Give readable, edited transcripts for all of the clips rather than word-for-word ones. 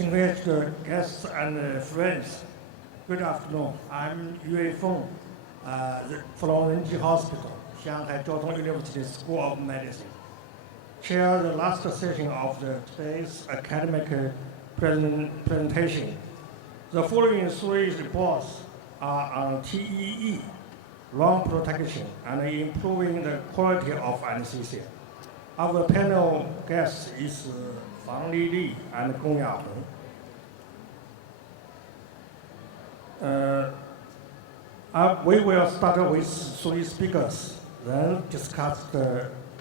distinguished guests and friends, good afternoon. I'm Yue Feng from Renji Hospital, Shanghai Jiao Tong University School of Medicine. Chair the last session of today's academic presentation. The following three reports are on TEE, lung protection, and improving the quality of anesthesia. Our panel guest is Fang Li and Gong Yahong. We will start with three speakers, then discuss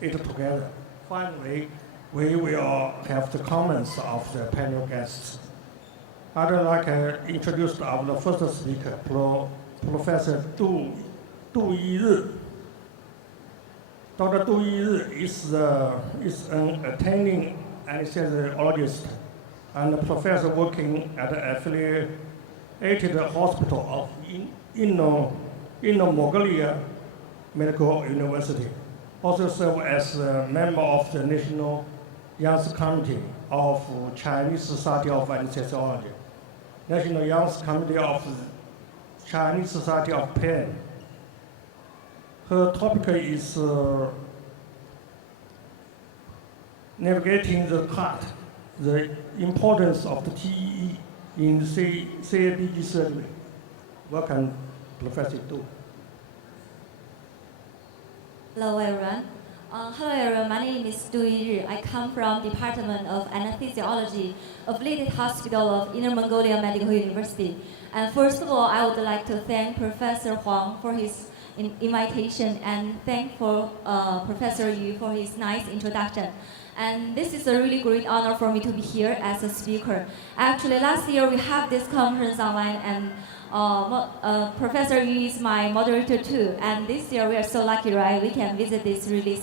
it together. Finally, we will have the comments of the panel guests. I'd like to introduce our first speaker, Professor Doi Ri. Dr. Doi Ri is an attending anesthesiologist and a professor working at the affiliated hospital of Inner Mongolia Medical University. Also served as a member of the National Young's Committee of Chinese Society of Anesthesiology, National Young's Committee of Chinese Society of Pain. Her topic is navigating the cut, the importance of the TEE in CABG surgery. Welcome, Professor Du. Hello everyone. My name is Doi Ri. I come from Department of Anesthesiology, affiliated hospital of Inner Mongolia Medical University. And first of all, I would like to thank Professor Huang for his invitation and thank Professor Yu for his nice introduction. And this is a really great honor for me to be here as a speaker. Actually, last year we had this conference online and Professor Yu is my moderator too. And this year we are so lucky, right? We can visit this really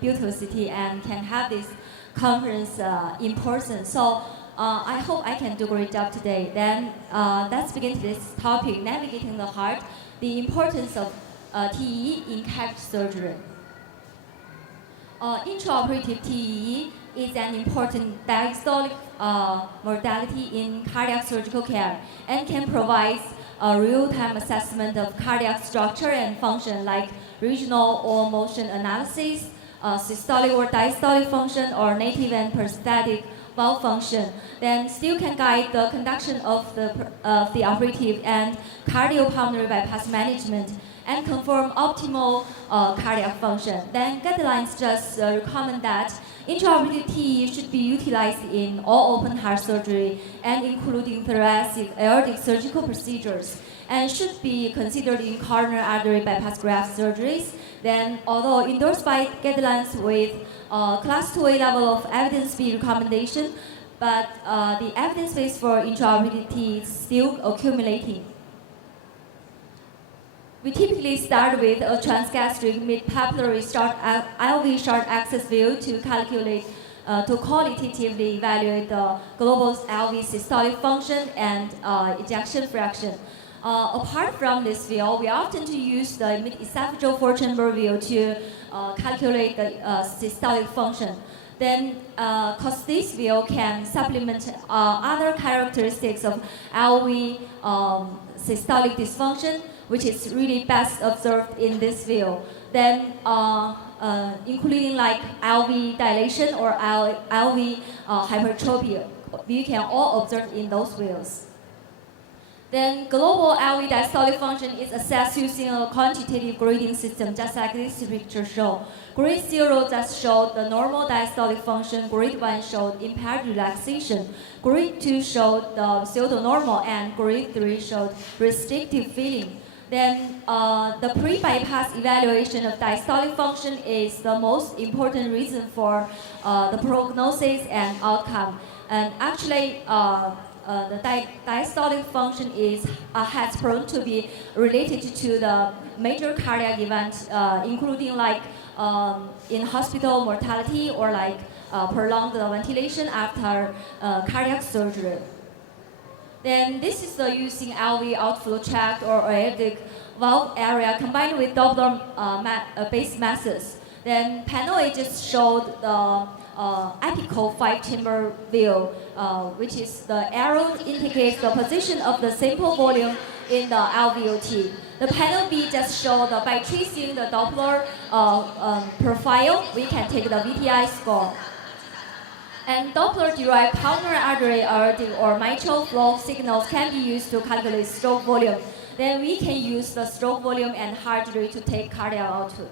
beautiful city and can have this conference in person. So I hope I can do a great job today. Then let's begin this topic, navigating the heart, the importance of TEE in CABG surgery. Intraoperative TEE is an important diagnostic modality in cardiac surgical care and can provide a real-time assessment of cardiac structure and function like regional or motion analysis, systolic or diastolic function, or native and prosthetic valve function. Then still can guide the conduction of the operative and cardiopulmonary bypass management and confirm optimal cardiac function. Then guidelines just recommend that intraoperative TEE should be utilized in all open heart surgery and including thoracic aortic surgical procedures and should be considered in coronary artery bypass graft surgeries. Then although endorsed by guidelines with class 2A level of evidence-based recommendation, but the evidence base for intraoperative TEE is still accumulating. We typically start with a transgastric mid-papillary LV short axis view to calculate, to qualitatively evaluate the global LV systolic function and ejection fraction. Apart from this view, we often use the mid-esophageal four-chamber view to calculate the systolic function. Then, because this view can supplement other characteristics of LV systolic dysfunction, which is really best observed in this view. Then, including like LV dilation or LV hypertrophy, we can all observe in those views. Then global LV diastolic function is assessed using a quantitative grading system, just like this picture shows. Grade 0 just showed the normal diastolic function, grade 1 showed impaired relaxation, grade 2 showed the pseudo-normal, and grade 3 showed restrictive feeling. Then the pre-bypass evaluation of diastolic function is the most important reason for the prognosis and outcome. And actually, the diastolic function has proven to be related to the major cardiac events, including like in hospital mortality or like prolonged ventilation after cardiac surgery. Then this is using LV outflow tract or aortic valve area combined with Doppler base methods. Then panel A just showed the apical 5-chamber view, which is the arrow indicates the position of the sample volume in the LVOT. The panel B just shows by tracing the Doppler profile, we can take the VTI score. And Doppler-derived pulmonary artery aortic or mitral flow signals can be used to calculate stroke volume. Then we can use the stroke volume and heart rate to take cardiac output.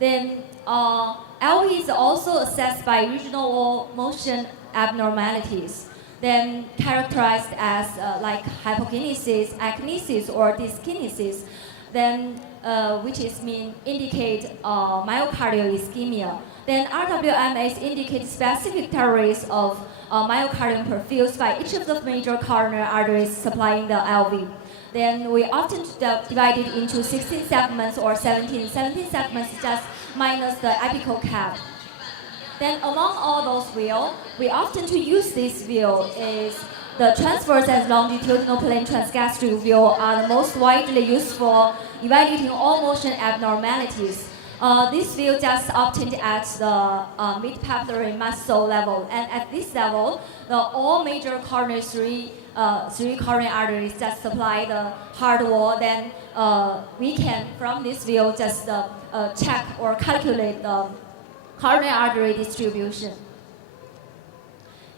Then LV is also assessed by regional motion abnormalities, then characterized as like hypokinesis, akinesis, or dyskinesis, then which is indicate myocardial ischemia. Then RWMS indicates specific territories of myocardium perfused by each of the major coronary arteries supplying the LV. Then we often divide it into 16 segments or 17 segments just minus the apical cap. Then among all those views, we often to use this view is the transverse and longitudinal plane transgastric view are the most widely used for evaluating all motion abnormalities. This view just obtained at the mid-papillary muscle level, and at this level, all major coronary three coronary arteries just supply the heart wall. Then we can, from this view, just check or calculate the coronary artery distribution.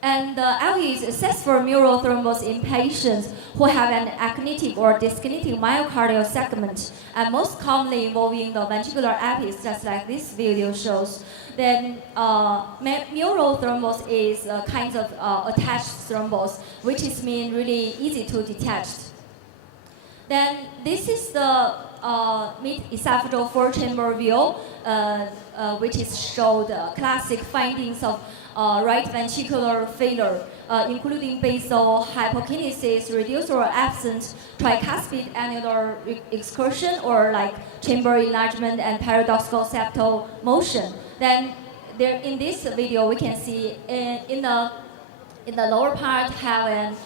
And the LV is assessed for mural thrombus in patients who have an actinic or dyskinetic myocardial segment, and most commonly involving the ventricular apice, just like this video shows. Then mural thrombus is a kind of attached thrombus, which is really easy to detect. Then this is the mid-esophageal 4-chamber view, which is showed classic findings of right ventricular failure, including basal hypokinesis, reduced or absent tricuspid annular excursion, or like chamber enlargement and paradoxical septal motion. Then there, in this video, we can see in the lower part have an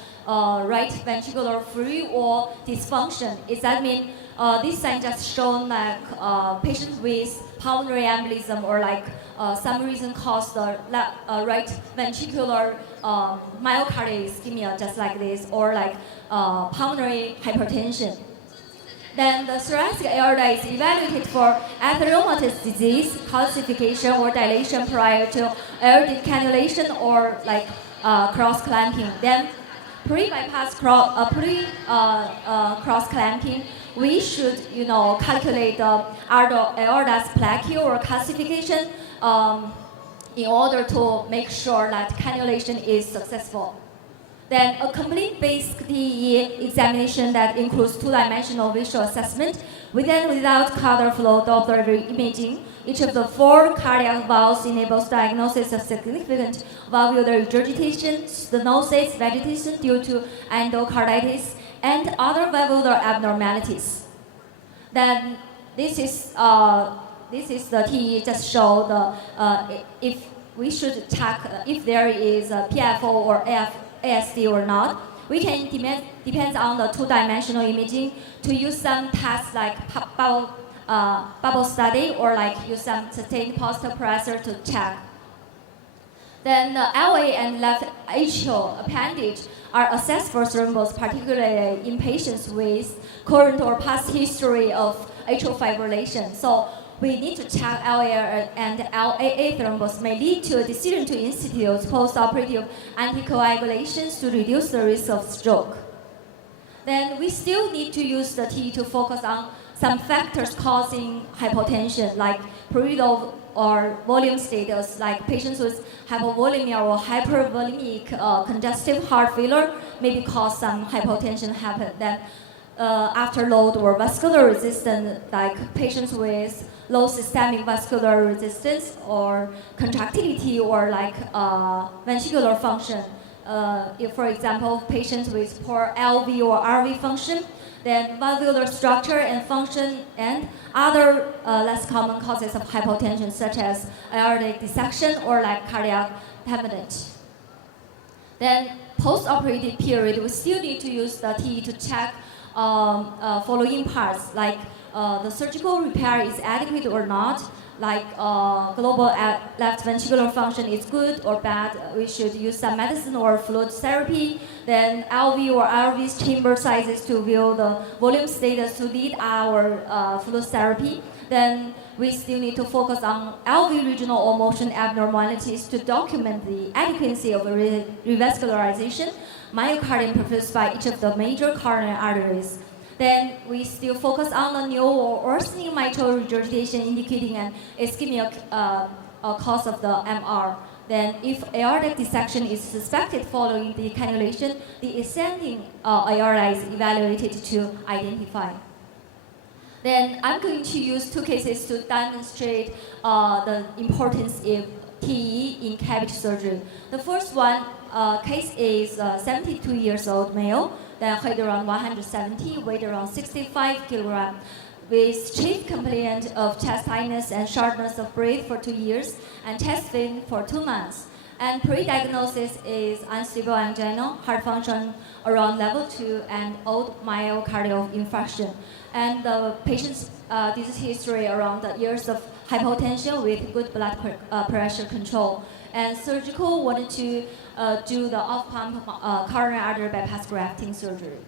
right ventricular free wall dysfunction. Is that mean this sign just shown like patients with pulmonary embolism or like some reason caused the right ventricular myocardial ischemia, just like this, or like pulmonary hypertension. Then the thoracic aorta is evaluated for atherosclerotic disease, calcification, or dilation prior to aortic cannulation or like cross-clamping. Then pre-bypass cross-clamping, we should, calculate the aorta's plaque or calcification in order to make sure that cannulation is successful. Then a complete basic TE examination that includes two-dimensional visual assessment with and without catheter flow Doppler imaging. Each of the 4 cardiac valves enables diagnosis of significant valvular regurgitation, stenosis, vegetation due to endocarditis, and other valvular abnormalities. Then this is the TE just show the if we should check if there is a PFO or ASD or not. We can depends on the two-dimensional imaging to use some tests like bubble study or like use some sustained positive pressure to check. Then the LA and left atrial appendage are assessed for thrombus, particularly in patients with current or past history of atrial fibrillation. So we need to check LA and LAA thrombus may lead to a decision to institute post-operative anticoagulations to reduce the risk of stroke. Then we still need to use the TE to focus on some factors causing hypotension, like prurital or volume status, like patients with hypovolemia or hypervolemic congestive heart failure maybe cause some hypotension happen. Then afterload or vascular resistance, like patients with low systemic vascular resistance or contractility or like ventricular function. If, for example, patients with poor LV or RV function, then valvular structure and function and other less common causes of hypotension, such as aortic dissection or like cardiac hemorrhage. Then post-operative period, we still need to use the TE to check following parts, like the surgical repair is adequate or not, like global left ventricular function is good or bad, we should use some medicine or fluid therapy. Then LV or RV's chamber sizes to view the volume status to lead our fluid therapy. Then we still need to focus on LV regional or motion abnormalities to document the adequacy of revascularization, myocardium produced by each of the major coronary arteries. Then we still focus on the new or worsening mitral regurgitation indicating an ischemic cause of the MR. Then if aortic dissection is suspected following the cannulation, the ascending aorta is evaluated to identify. Then I'm going to use two cases to demonstrate the importance of TE in CABG surgery. The first one case is 72 years old male, then height around 170, weight around 65 kilograms, with chief complaint of chest tightness and shortness of breath for 2 years, and chest pain for 2 months. And pre-diagnosis is unstable angina, heart function around level 2, and old myocardial infarction. And the patient's disease history around the years of hypotension with good blood pressure control. And surgical wanted to do the off-pump coronary artery bypass grafting surgery.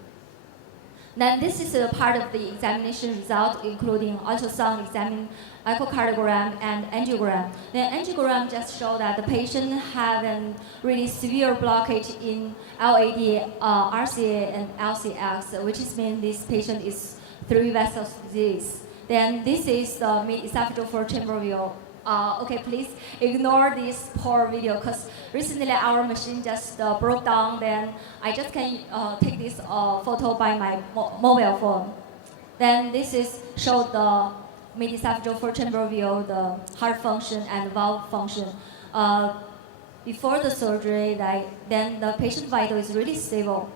Then this is a part of the examination result, including ultrasound examine, echocardiogram, and angiogram. The angiogram just showed that the patient had a really severe blockage in LAD, RCA, and LCX, which means this patient is 3 vessels disease. Then this is the mid-esophageal four-chamber view. Okay, please ignore this poor video because recently our machine just broke down. Then I just can take this photo by my mobile phone. Then this is showed the mid-esophageal four-chamber view, the heart function and valve function. Before the surgery, then the patient vital is really stable.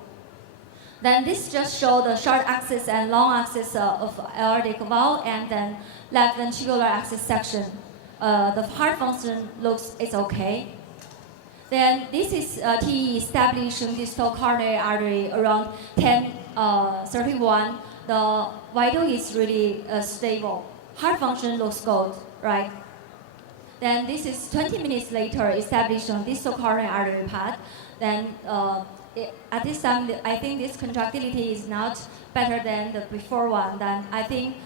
Then this just shows the short axis and long axis of aortic valve, and then left ventricular axis section. The heart function is okay. Then this is TE establishing distal coronary artery around 10:31. The vital is really stable. Heart function looks good, right? Then this is 20 minutes later establishing distal coronary artery path. Then at this time, I think this contractility is not better than the before one. Then I think,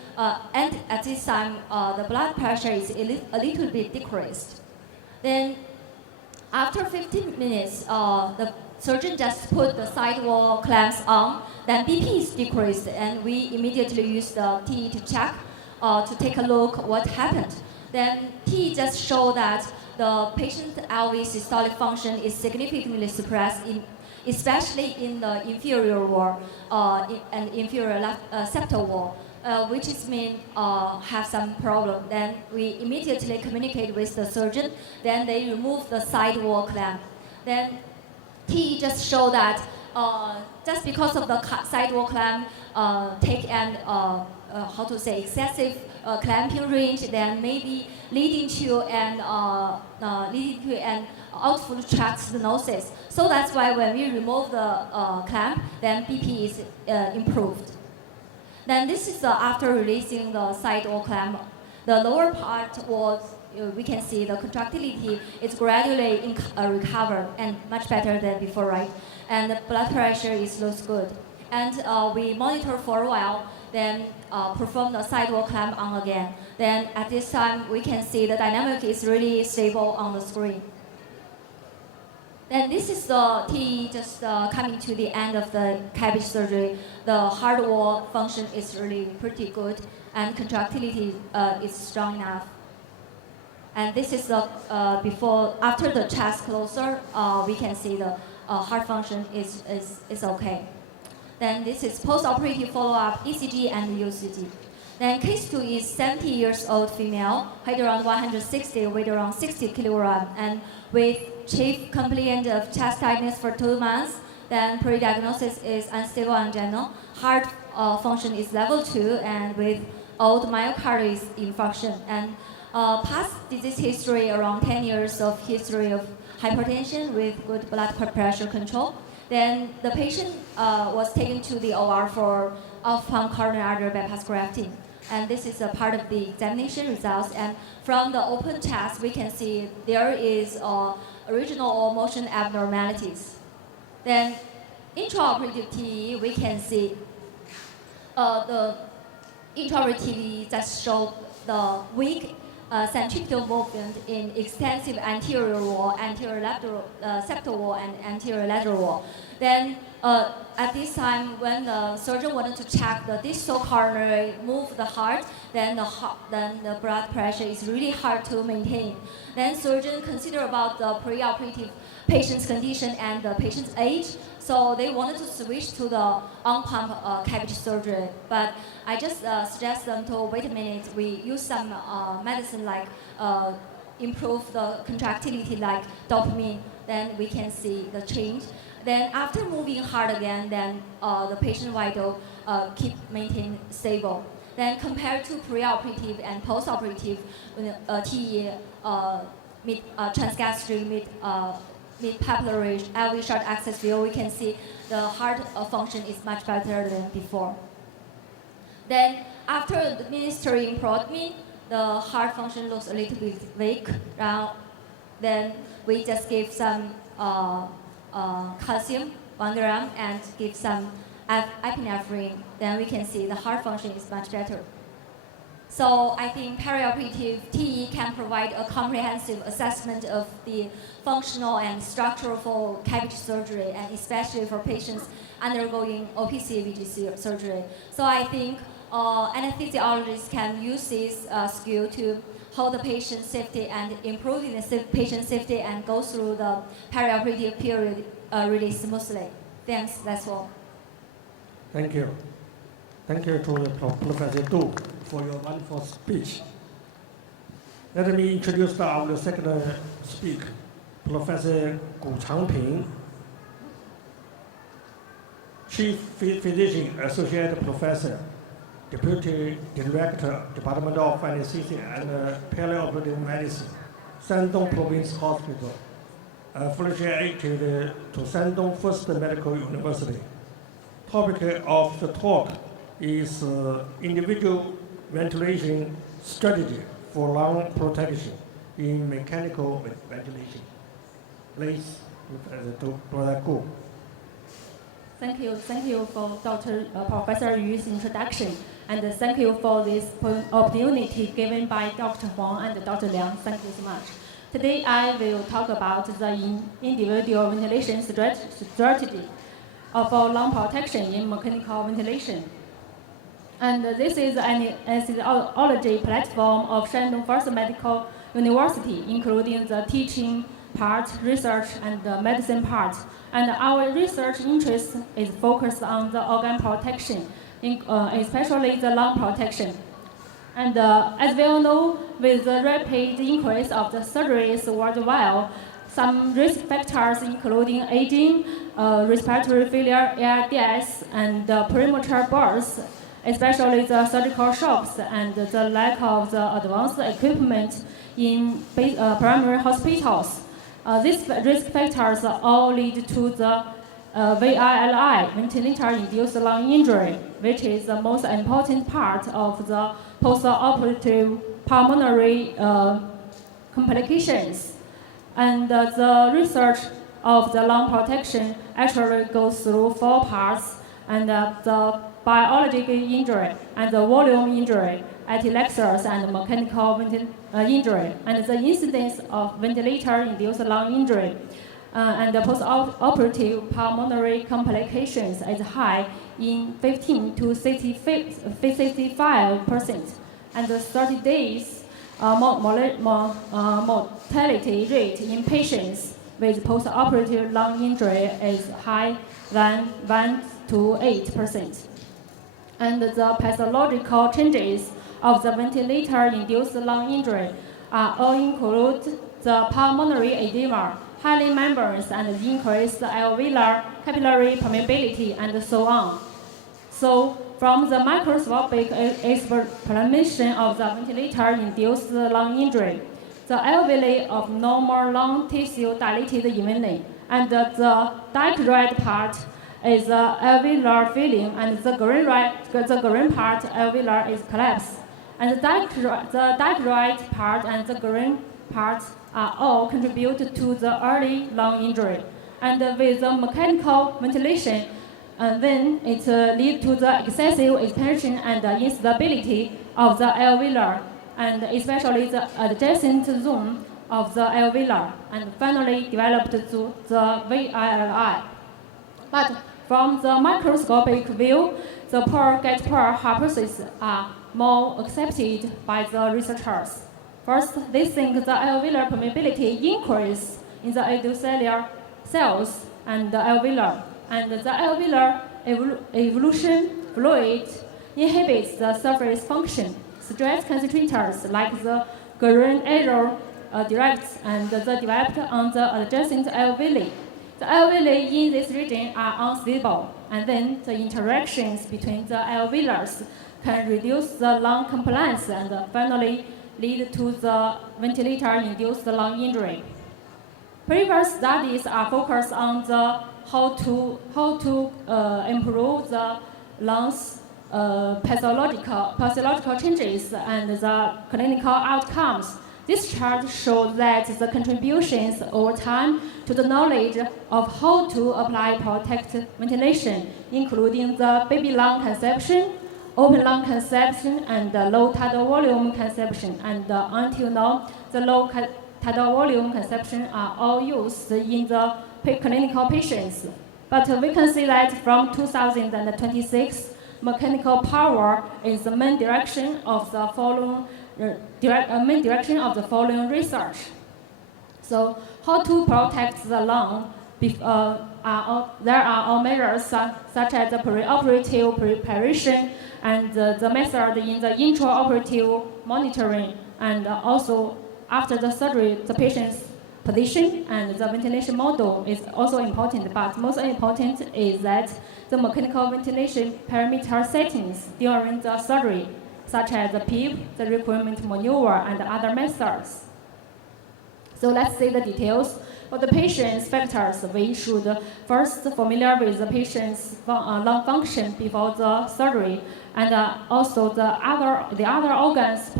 and at this time, the blood pressure is a little bit decreased. Then after 15 minutes, the surgeon just put the sidewall clamps on. Then BP is decreased, and we immediately use the TE to check, to take a look what happened. Then TE just showed that the patient's LV systolic function is significantly suppressed, especially in the inferior wall and inferior left septal wall, which is mean have some problem. Then we immediately communicate with the surgeon. Then they remove the sidewall clamp. Then TE just show that just because of the sidewall clamp take and excessive clamping range, then maybe leading to an outflow tract stenosis. So that's why when we remove the clamp, then BP is improved. Then this is after releasing the sidewall clamp. The lower part was, we can see the contractility is gradually recovered and much better than before, right? And the blood pressure looks good. And we monitor for a while, then perform the sidewall clamp on again. Then at this time, we can see the dynamic is really stable on the screen. Then this is the TE just coming to the end of the CABG surgery. The heart wall function is really pretty good, and contractility is strong enough. And this is the after the chest closer, we can see the heart function is okay. Then this is post-operative follow-up, ECG and UCG. Then case 2 is 70 years old female, height around 160, weight around 60 kilograms, and with chief complaint of chest tightness for 2 months. Then pre-diagnosis is unstable angina. Heart function is level 2, and with old myocardial infarction. And past disease history around 10 years of history of hypertension with good blood pressure control. Then the patient was taken to the OR for off-pump coronary artery bypass grafting. And this is a part of the examination results. And from the open chest, we can see there is original or motion abnormalities. Then intraoperative TE, we can see the intraoperative TE that show the weak centripetal movement in extensive anterior wall, anterior lateral septal wall, and anterior lateral wall. Then at this time, when the surgeon wanted to check the distal coronary, move the heart, then the blood pressure is really hard to maintain. Then surgeon consider about the preoperative patient's condition and the patient's age. So they wanted to switch to the on-pump CABG surgery. But I just suggest them to wait a minute. We use some medicine like improve the contractility like dopamine. Then we can see the change. Then after moving heart again, then the patient vital keep maintained stable. Then compared to preoperative and postoperative TE mid transgastric mid papillary LV short access view, we can see the heart function is much better than before. Then after administering protamine, the heart function looks a little bit weak. Then we just give some calcium 1 gram and give some epinephrine. Then we can see the heart function is much better. So I think perioperative TE can provide a comprehensive assessment of the functional and structural for CABG surgery, and especially for patients undergoing OPCABG surgery. So I think anesthesiologists can use this skill to hold the patient safety and improving the patient safety and go through the perioperative period really smoothly. Thanks, that's all. Thank you. Thank you to Professor Du for your wonderful speech. Let me introduce our second speaker, Professor Gu Changping, Chief Physician, Associate Professor, Deputy Director, Department of Anesthesia and Perioperative Medicine, Shandong Province Hospital, affiliated to Shandong First Medical University. Topic of the talk is individual ventilation strategy for lung protection in mechanical ventilation. Please, Professor Gu. Thank you for Professor Yu's introduction, and thank you for this opportunity given by Dr. Huang and Dr. Liang. Thank you so much. Today I will talk about the individual ventilation strategy for lung protection in mechanical ventilation. And this is an anesthesiology platform of Shandong First Medical University, including the teaching part, research, and the medicine part. And our research interest is focused on the organ protection, especially the lung protection. And as we all know, with the rapid increase of the surgeries worldwide, some risk factors including aging, respiratory failure, ARDS, and premature birth, especially the surgical shocks and the lack of the advanced equipment in primary hospitals. These risk factors all lead to the VILI, ventilator-induced lung injury, which is the most important part of the post-operative pulmonary complications. And the research of the lung protection actually goes through 4 parts, and the biological injury and the volume injury, atelectasis and mechanical injury, and the incidence of ventilator-induced lung injury and the post-operative pulmonary complications is high in 15 to 65%, and the 30 days mortality rate in patients with post-operative lung injury is high than 1 to 8%. And the pathological changes of the ventilator-induced lung injury all include the pulmonary edema, highly membranous and increased alveolar capillary permeability, and so on. So, from the microscopic explanation of the ventilator-induced lung injury, the alveoli of normal lung tissue dilated evenly, and the dark red part is the alveolar filling, and the green part alveolar is collapsed. And the dark right part and the green part all contribute to the early lung injury. And with the mechanical ventilation, then it leads to the excessive expansion and instability of the alveolar, and especially the adjacent zone of the alveolar, and finally developed to the VILI. But from the microscopic view, the pearl-get-pearl hypothesis are more accepted by the researchers. First, they think the alveolar permeability increase in the endothelial cells and the alveolar, and the alveolar evolution fluid inhibits the surface function. Stress concentrators like the green arrow directs and the developed on the adjacent alveoli. The alveoli in this region are unstable, and then the interactions between the alveolars can reduce the lung compliance and finally lead to the ventilator-induced lung injury. Previous studies are focused on the how to improve the lungs pathological changes and the clinical outcomes. This chart shows that the contributions over time to the knowledge of how to apply protective ventilation, including the baby lung conception, open lung conception, and low tidal volume conception. And until now, the low tidal volume conception are all used in the clinical patients. But we can see that from 2026, mechanical power is the main direction of the following research. So, how to protect the lung? There are all measures such as the preoperative preparation and the method in the intraoperative monitoring, and also after the surgery, the patient's position and the ventilation model is also important, but most important is that the mechanical ventilation parameter settings during the surgery, such as the PEEP, the requirement maneuver, and other methods. So let's see the details. For the patient's factors, we should first familiar with the patient's lung function before the surgery, and also the other organs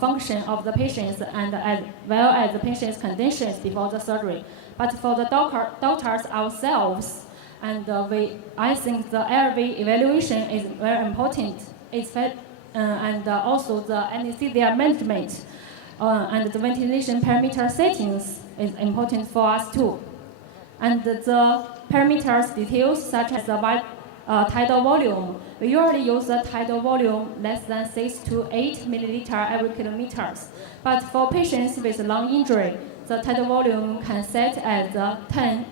function of the patients, and as well as the patient's conditions before the surgery. But for the doctors ourselves, and I think the ARV evaluation is very important. And also the anesthesia management and the ventilation parameter settings is important for us too. And the parameters details such as the tidal volume. We usually use the tidal volume less than 6 to 8 milliliter every kilometers. But for patients with lung injury, the tidal volume can set as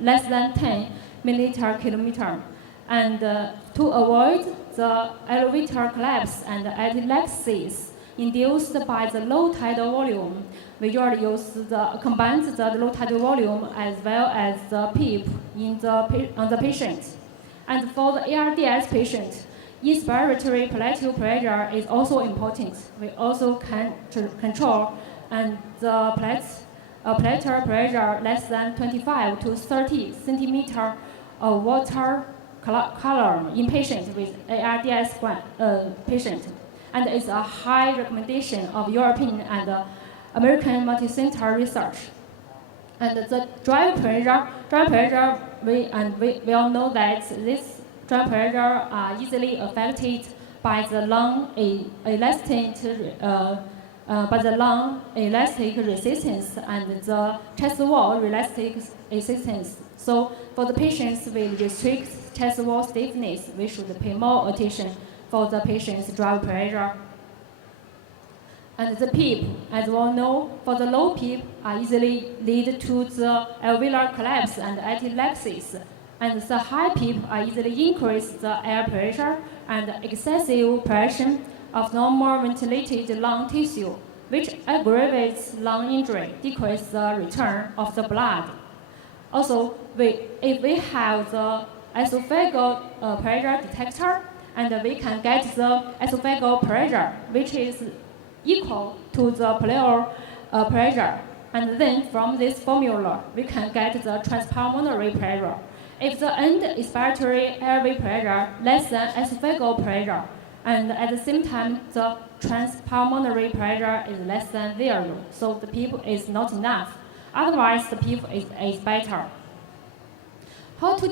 less than 10 milliliter kilometer. And to avoid the elevator collapse and atelectasis induced by the low tidal volume, we usually combine the low tidal volume as well as the PEEP on the patient. And for the ARDS patient, inspiratory palliative pressure is also important. We also can control and the palliative pressure less than 25 to 30 centimeter of water column in patients with ARDS patient, and it's a high recommendation of European and American multi-center research. And the drive pressure, we all know that this drive pressure are easily affected by the lung elastic resistance and the chest wall elastic resistance. So for the patients with restricted chest wall stiffness, we should pay more attention for the patient's drive pressure. And the PEEP, as we all know, for the low PEEP easily lead to the alveolar collapse and atelectasis. And the high PEEP easily increase the air pressure and excessive pressure of normal ventilated lung tissue, which aggravates lung injury, decreases the return of the blood. Also, if we have the esophageal pressure detector, and we can get the esophageal pressure, which is equal to the pleural pressure. And then from this formula, we can get the transpulmonary pressure. if the end expiratory airway pressure less than esophageal pressure, and at the same time the transpulmonary pressure is less than 0, so the PEEP is not enough. Otherwise, the PEEP is better. How to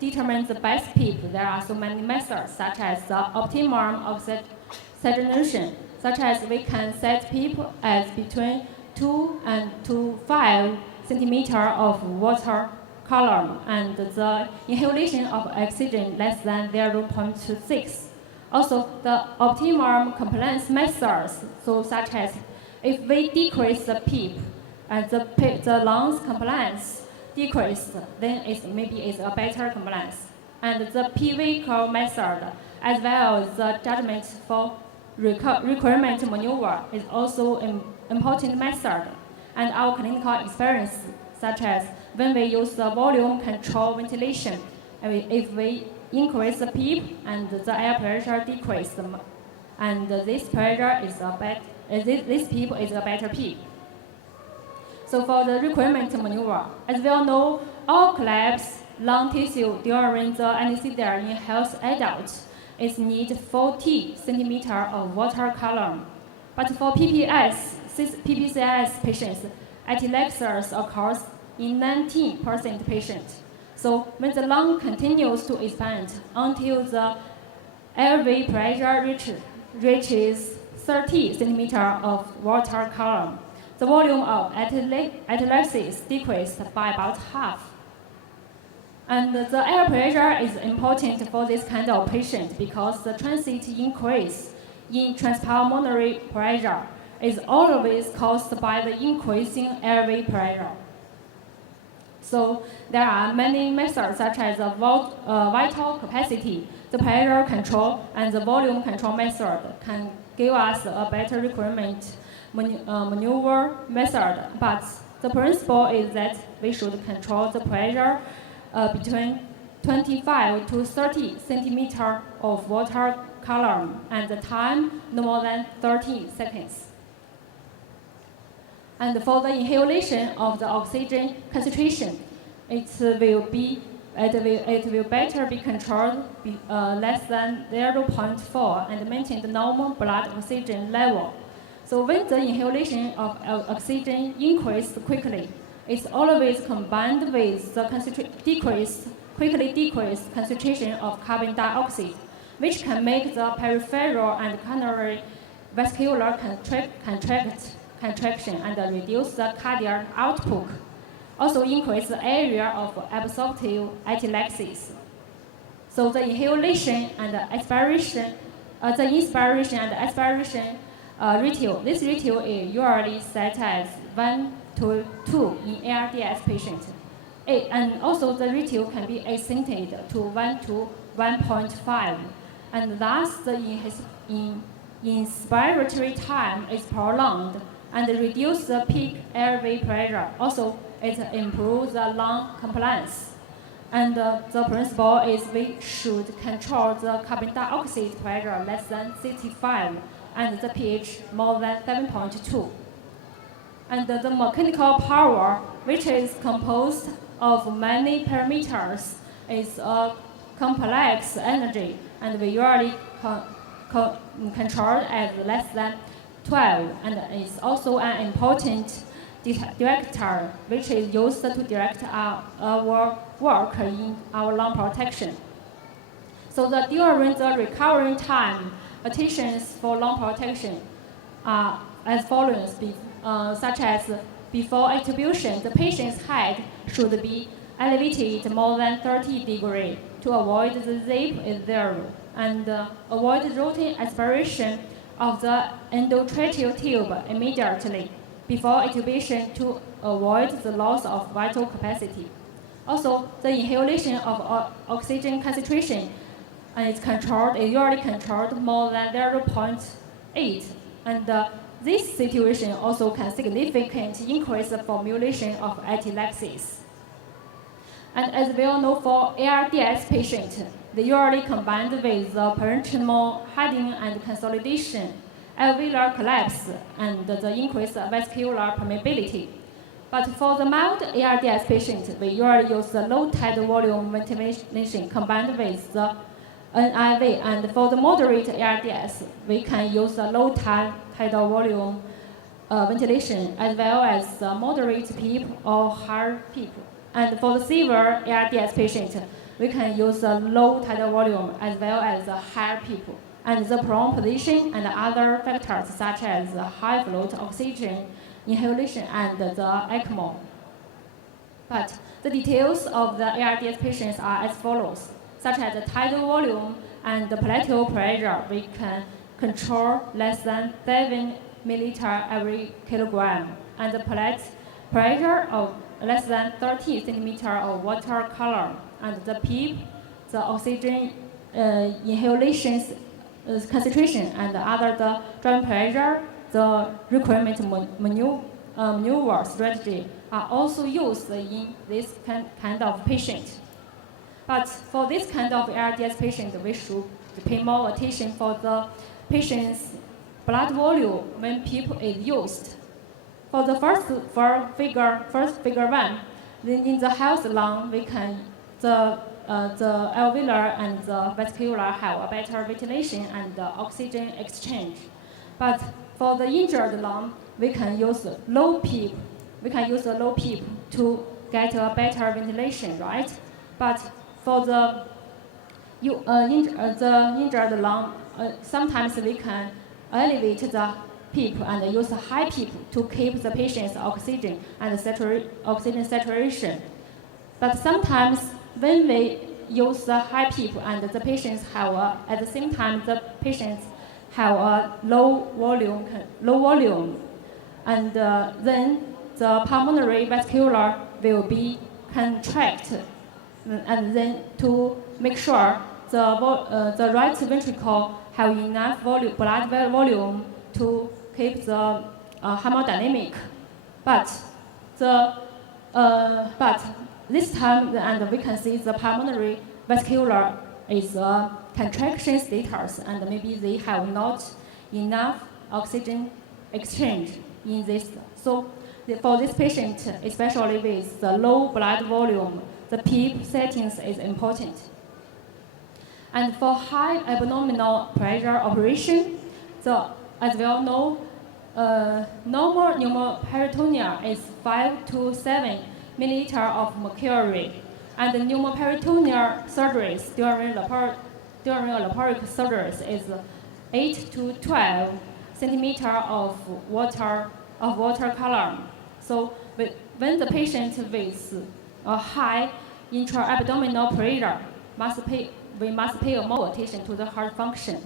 determine the best PEEP? There are so many methods, such as the optimum oxygenation, such as we can set PEEP as between 2 and 5 centimeters of water column, and the inhalation of oxygen less than 0.6. Also, the optimum compliance methods, so such as if we decrease the PEEP and the lungs compliance decreased, then maybe it's a better compliance. And the PV curve method, as well as the judgment for requirement maneuver, is also an important method. And our clinical experience, such as when we use the volume control ventilation, if we increase the PEEP and the air pressure decrease, and this pressure is this PEEP is a better PEEP. So for the requirement maneuver, as we all know, all collapse lung tissue during the anesthesia in healthy adults is need 40 centimeters of water column. But for PPCS patients, atelectasis occurs in 19% patients. So when the lung continues to expand until the airway pressure reaches 30 centimeters of water column, the volume of atelectasis decreased by about half. And the air pressure is important for this kind of patient because the transient increase in transpulmonary pressure is always caused by the increasing airway pressure. So there are many methods such as the vital capacity, the pressure control, and the volume control method can give us a better requirement maneuver method. But the principle is that we should control the pressure between 25 to 30 centimeters of water column and the time no more than 30 seconds. And for the inhalation of the oxygen concentration, it will better be controlled less than 0.4 and maintain the normal blood oxygen level. So when the inhalation of oxygen increases quickly, it's always combined with the quickly decreased concentration of carbon dioxide, which can make the peripheral and coronary vascular contraction and reduce the cardiac output. Also increase the area of absorptive atelectasis. So the inhalation and the expiration, the inspiration and expiration ratio. This ratio is usually set as 1 to 2 in ARDS patients. And also the ratio can be extended to 1 to 1.5. And thus the inspiratory time is prolonged and reduce the peak airway pressure. Also, it improves the lung compliance. And the principle is we should control the carbon dioxide pressure less than 65 and the pH more than 7.2. And the mechanical power, which is composed of many parameters, is a complex energy, and we usually control as less than 12, and is also an important director, which is used to direct our work in our lung protection. So during the recovering time, attentions for lung protection are as follows, such as before intubation, the patient's head should be elevated more than 30 degrees to avoid the zip is there, and avoid routine aspiration of the endotracheal tube immediately before intubation to avoid the loss of vital capacity. Also, the inhalation of oxygen concentration is usually controlled more than 0.8, and this situation also can significantly increase the formulation of atelectasis. And as we all know, for ARDS patients, they usually combined with the parenchymal hardening and consolidation, alveolar collapse, and the increased vascular permeability. But for the mild ARDS patient, we usually use the low tidal volume ventilation combined with the NIV. And for the moderate ARDS, we can use the low tidal volume ventilation as well as the moderate PEEP or higher PEEP. And for the severe ARDS patient, we can use the low tidal volume as well as the higher PEEP. And the prone position and other factors such as the high float oxygen inhalation and the ECMO. But the details of the ARDS patients are as follows, such as the tidal volume and the plateau pressure. We can control less than 7 milliliter every kilogram, and the pressure of less than 30 centimeter of water column, and the PEEP, the oxygen inhalation concentration, and the other the driving pressure, the requirement maneuver strategy are also used in this kind of patient. But for this kind of ARDS patient, we should pay more attention for the patient's blood volume when PEEP is used. For the first figure one, then in the healthy lung, we can the alveolar and the vascular have a better ventilation and the oxygen exchange. But for the injured lung, we can use low PEEP. We can use a low PEEP to get a better ventilation, right? But for the injured lung, sometimes we can elevate the PEEP and use high PEEP to keep the patient's oxygen and oxygen saturation. But sometimes when we use the high PEEP and the patients have at the same time the patients have a low volume, and then the pulmonary vascular will be contracted, and then to make sure the right ventricle have enough blood volume to keep the hemodynamic. But this time, and we can see the pulmonary vascular is a contraction status, and maybe they have not enough oxygen exchange in this. So for this patient, especially with the low blood volume, the PEEP settings is important. And for high abdominal pressure operation, as we all know, normal pneumoperitoneal is 5 to 7 milliliter of mercury, and the pneumoperitoneal surgeries during laparoscopic surgeries is 8 to 12 centimeter of water column. So when the patient with a high intra-abdominal pressure, we must pay more attention to the heart function.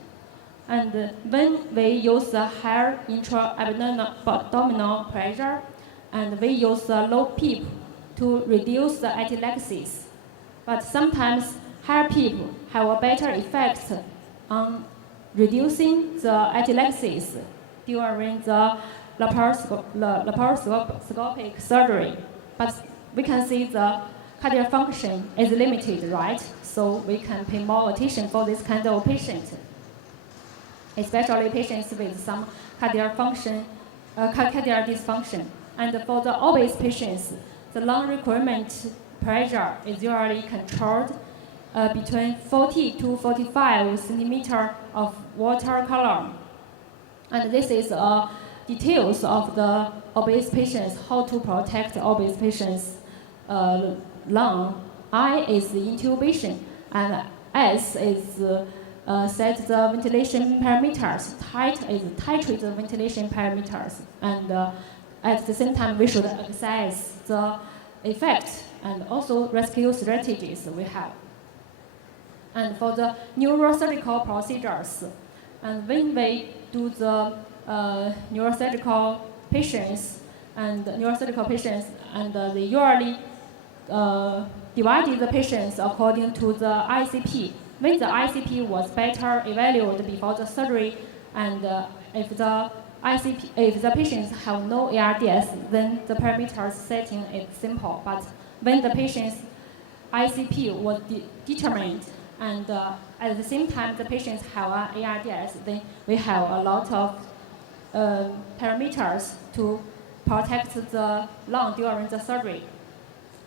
And when we use the higher intra-abdominal pressure, and we use the low PEEP to reduce the atelectasis. But sometimes higher PEEP have a better effect on reducing the atelectasis during the laparoscopic surgery. But we can see the cardiac function is limited, right? So we can pay more attention for this kind of patient, especially patients with some cardiac dysfunction. And for the obese patients, the lung requirement pressure is usually controlled between 40 to 45 centimeter of water column. And this is details of the obese patients, how to protect the obese patients' lung. I is the intubation, and S is set the ventilation parameters. Tight is titrate the ventilation parameters, and at the same time we should assess the effect and also rescue strategies we have. And for the neurosurgical procedures, and when we do the neurosurgical patients, and they usually divided the patients according to the ICP. When the ICP was better evaluated before the surgery, and if the patients have no ARDS, then the parameters setting is simple. But when the patient's ICP was determined, and at the same time the patients have ARDS, then we have a lot of parameters to protect the lung during the surgery.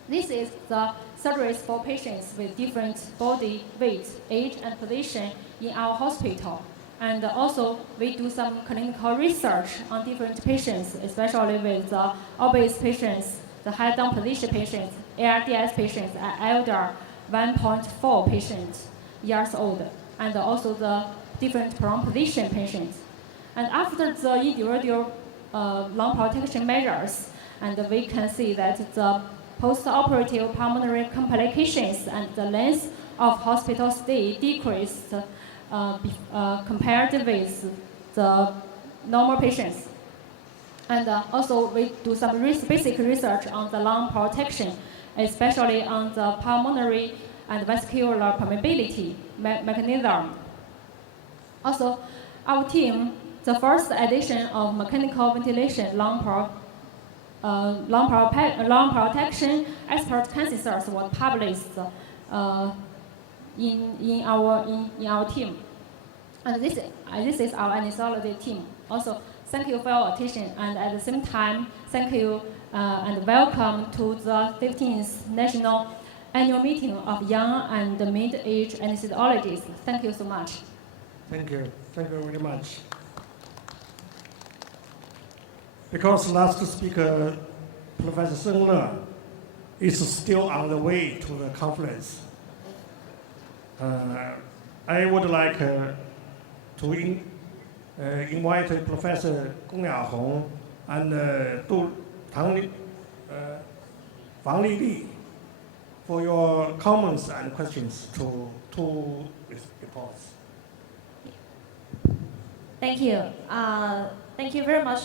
This is the surgeries for patients with different body weight, age, and position in our hospital. And also, we do some clinical research on different patients, especially with the obese patients, the head-down position patients, ARDS patients, and elder 1.4 patients years old, and also the different prone position patients. And after the individual lung protection measures, and we can see that the post-operative pulmonary complications and the length of hospital stay decreased compared with the normal patients. And also we do some basic research on the lung protection, especially on the pulmonary and vascular permeability mechanism. Also, our team, the first edition of mechanical ventilation lung protection expert consensus was published in our team. And this is our anesthesiology team. Also, thank you for your attention, and at the same time, thank you and welcome to the 15th National Annual Meeting of Young and Mid-Age Anesthesiologists. Thank you so much. Thank you very much. Because last speaker, Professor Shen Le, is still on the way to the conference. I would like to invite Professor Gong Yahong and Fang Lili for your comments and questions to reports. Thank you. Thank you very much,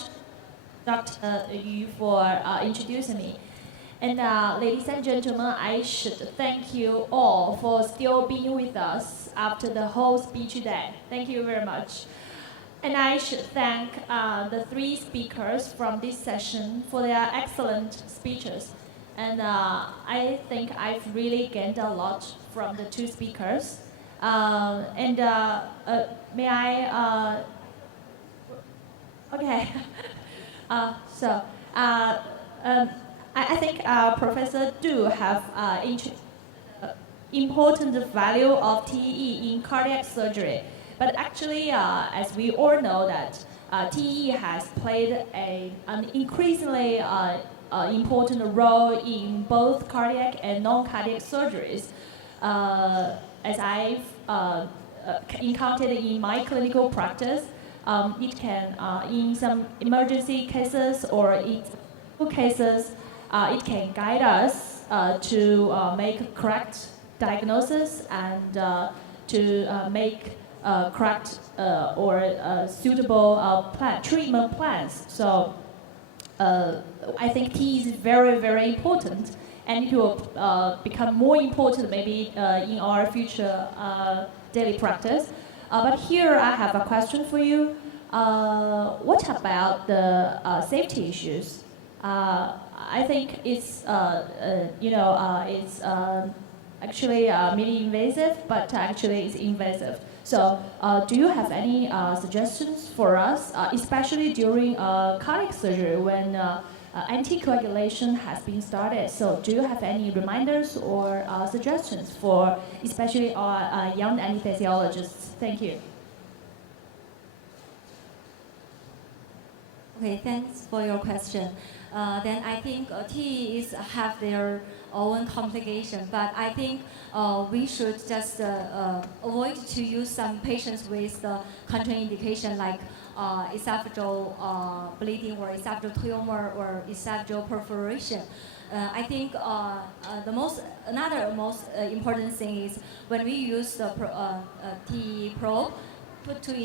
Dr. Yu, for introducing me. And ladies and gentlemen, I should thank you all for still being with us after the whole speech today. Thank you very much. And I should thank the three speakers from this session for their excellent speeches. And I think I've really gained a lot from the two speakers. May I? Okay. I think Professor Du have important value of TE in cardiac surgery. But actually, as we all know that TE has played an increasingly important role in both cardiac and non-cardiac surgeries. As I've encountered in my clinical practice, it can, in some emergency cases or in cases, it can guide us to make correct diagnosis and to make correct or suitable treatment plans. So I think TE is very, very important, and it will become more important maybe in our future daily practice. But here I have a question for you. What about the safety issues? I think it's it's actually minimally invasive, but actually it's invasive. So do you have any suggestions for us, especially during cardiac surgery when anticoagulation has been started? So do you have any reminders or suggestions for especially our young anesthesiologists? Thank you. Okay, thanks for your question. Then I think TEs have their own complication, but I think we should just avoid to use some patients with the contraindication like esophageal bleeding or esophageal tumor or esophageal perforation. I think another most important thing is when we use the TE probe, put it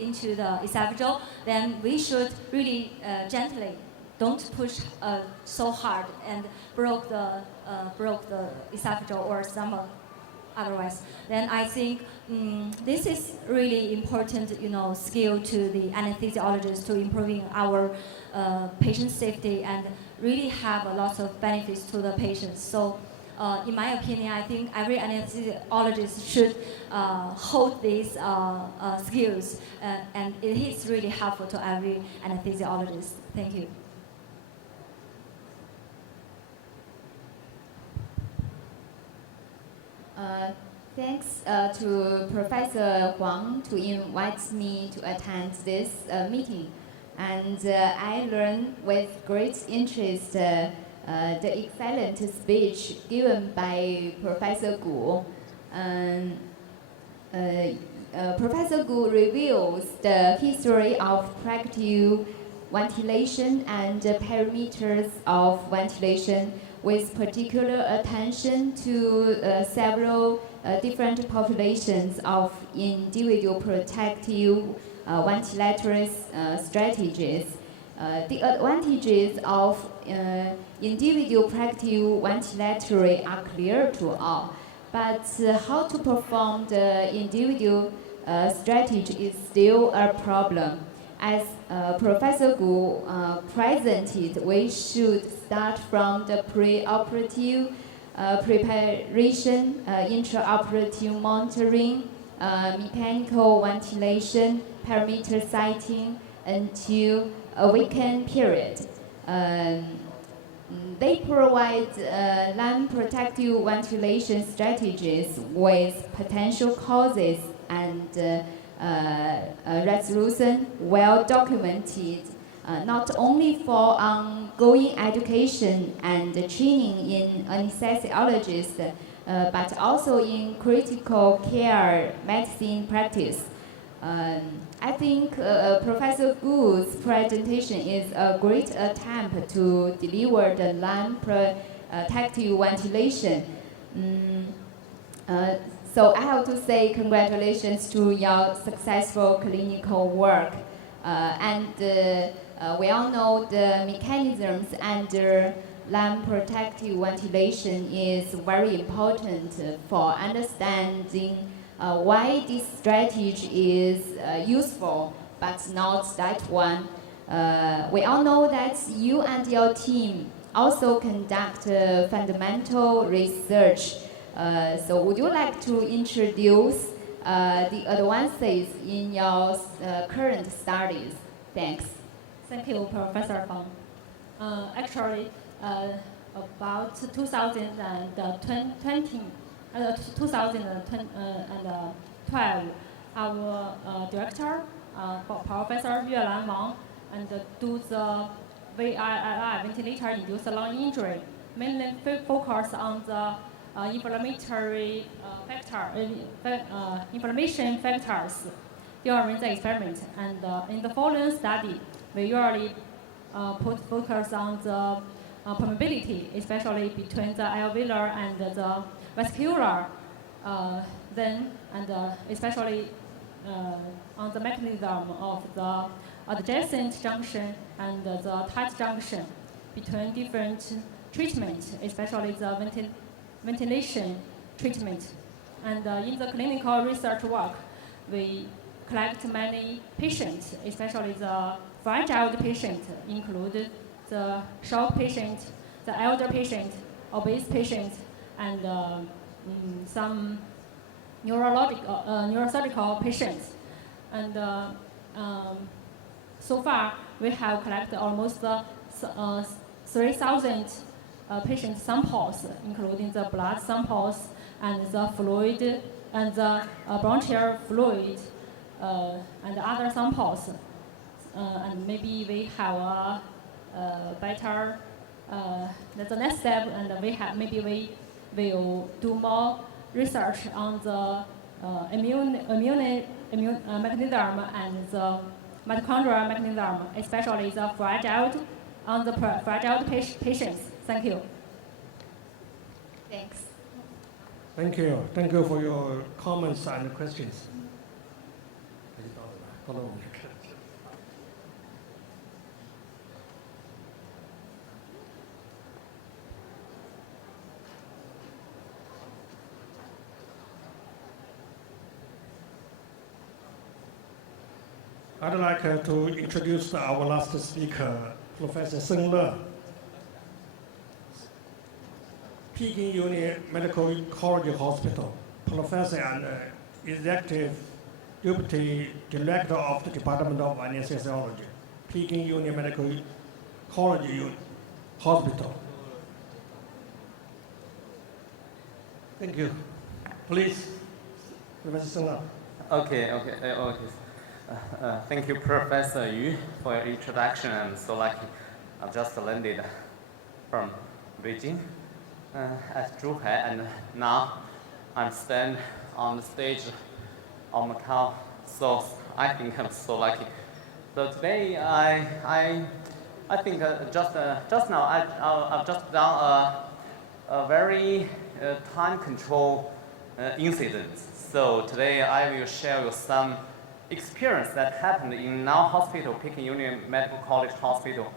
into the esophageal, then we should really gently, don't push so hard and broke the esophageal or stomach otherwise. Then I think this is really important, skill to the anesthesiologist to improving our patient safety and really have a lot of benefits to the patients. So in my opinion, I think every anesthesiologist should hold these skills, and it is really helpful to every anesthesiologist. Thank you. Thanks to Professor Huang to invite me to attend this meeting. And I learned with great interest the excellent speech given by Professor Gu. Professor Gu reveals the history of practical ventilation and the parameters of ventilation, with particular attention to several different populations of individual protective ventilatory strategies. The advantages of individual practical ventilatory are clear to all, but how to perform the individual strategy is still a problem. As Professor Gu presented, we should start from the pre-operative preparation, intraoperative monitoring, mechanical ventilation, parameter setting until a weekend period. They provide lung protective ventilation strategies with potential causes and resolution well documented, not only for ongoing education and training in anesthesiologists, but also in critical care medicine practice. I think Professor Gu's presentation is a great attempt to deliver the lung protective ventilation. So I have to say congratulations to your successful clinical work. We all know the mechanisms under lung protective ventilation is very important for understanding why this strategy is useful, but not that one. We all know that you and your team also conduct fundamental research. So would you like to introduce the advances in your current studies? Thanks. Thank you, Professor Fang. Actually, about 2012, our director, Professor Yuelan Wang, and do the VILI ventilator-induced lung injury, mainly focus on the inflammatory inflammation factors during the experiment. And in the following study, we usually put focus on the permeability, especially between the alveolar and the vascular, especially on the mechanism of the adjacent junction and the tight junction between different treatments, especially the ventilation treatment. And in the clinical research work, we collect many patients, especially the fragile patient, include the shock patient, the elder patient, obese patient, and some neurosurgical patients. And so far, we have collected almost 3,000 patient samples, including the blood samples and the fluid and the bronchial fluid and other samples. And maybe we have a better, that's the next step, and maybe we will do more research on the immune mechanism and the mitochondrial mechanism, especially the fragile patients. Thank you. Thanks. Thank you. Thank you for your comments and questions. I'd like to introduce our last speaker, Professor Seng Le. Peking Union Medical College Hospital, professor and executive deputy director of the Department of Anesthesiology, Peking Union Medical College Hospital. Thank you. Please, Professor Sung Lam. Okay. Thank you, Professor Yu, for your introduction. I'm so lucky. I've just landed from Beijing at Zhuhai, and now I'm standing on the stage of Macau. So I think I'm so lucky. So today, I think just now I've just done a very time control incident. So today I will share with some experience that happened in our hospital, Peking Union Medical College Hospital,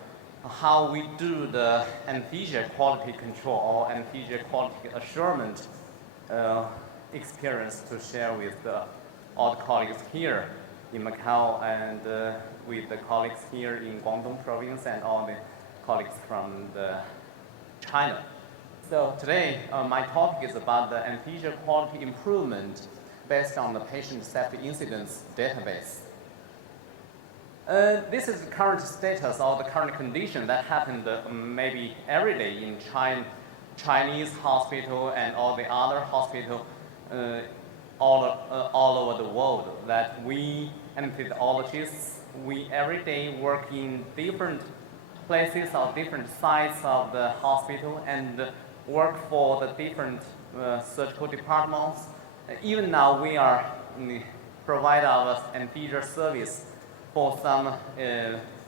how we do the anesthesia quality control or anesthesia quality assurance experience to share with all the colleagues here in Macau and with the colleagues here in Guangdong province and all the colleagues from China. So today, my topic is about the anesthesia quality improvement based on the patient safety incidents database. This is the current status or the current condition that happened maybe every day in Chinese hospital and all the other hospital all over the world, that we anesthesiologists, we every day work in different places or different sites of the hospital and work for the different surgical departments. Even now we are provide our anesthesia service for some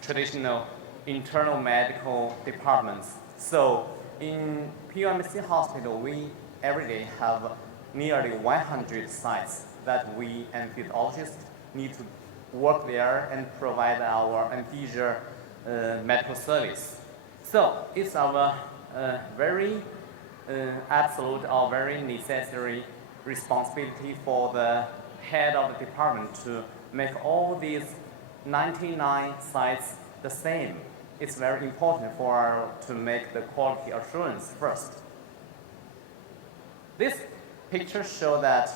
traditional internal medical departments. So in PUMC hospital, we every day have nearly 100 sites that we anesthesiologists need to work there and provide our anesthesia medical service. So it's our very absolute or very necessary responsibility for the head of the department to make all these 99 sites the same. It's very important to make the quality assurance first. This picture shows that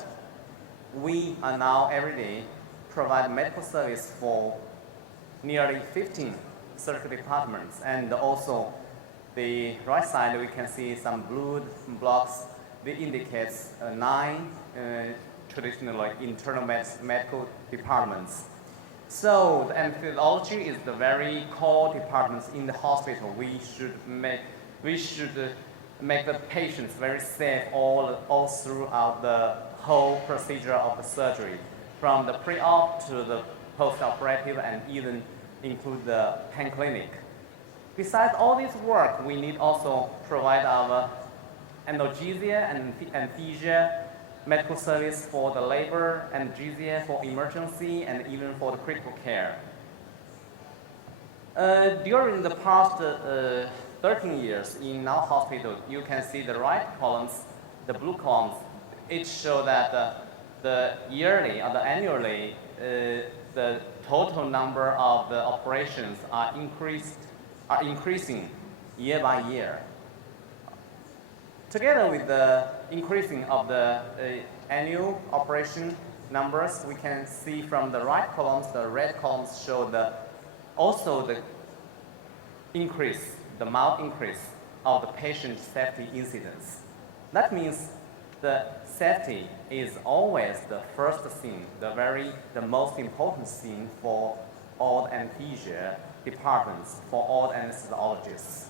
we are now every day provide medical service for nearly 15 surgical departments, and also the right side we can see some blue blocks. They indicates 9 traditional internal medical departments. So the anesthesiology is the very core departments in the hospital. We should make the patients very safe all throughout the whole procedure of the surgery, from the pre-op to the post-operative, and even include the pain clinic. Besides all this work, we need also provide our analgesia and anesthesia medical service for the labor, analgesia for emergency, and even for the critical care. During the past 13 years in our hospital, you can see the right columns, the blue columns. It shows that the yearly or the annually, the total number of the operations are increasing year by year. Together with the increasing of the annual operation numbers, we can see from the right columns, the red columns show also the increase, the mild increase of the patient safety incidents. That means the safety is always the first thing, the most important thing for all anesthesia departments, for all anesthesiologists.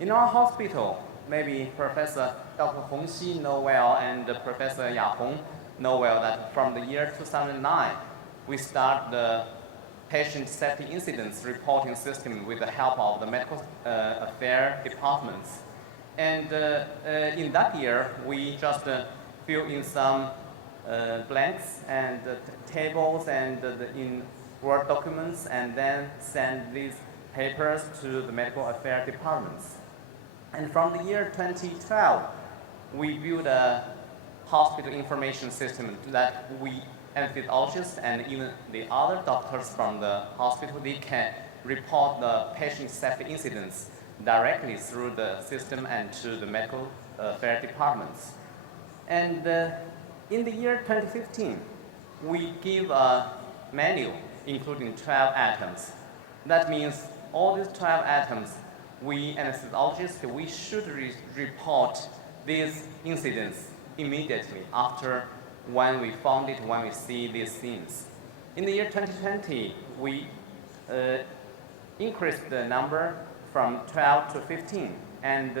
In our hospital, maybe Professor Dr. Hongxi know well and Professor Ya Hong know well that from the year 2009, we start the patient safety incidents reporting system with the help of the medical affairs departments. And in that year, we just fill in some blanks and tables and in Word documents, and then send these papers to the medical affairs departments. And from the year 2012, we built a hospital information system that we anesthesiologists and even the other doctors from the hospital, they can report the patient safety incidents directly through the system and to the medical affairs departments. And in the year 2015, we give a menu including 12 items. That means all these 12 items, we anesthesiologists, we should report these incidents immediately after when we found it, when we see these things. In the year 2020, we increased the number from 12 to 15, and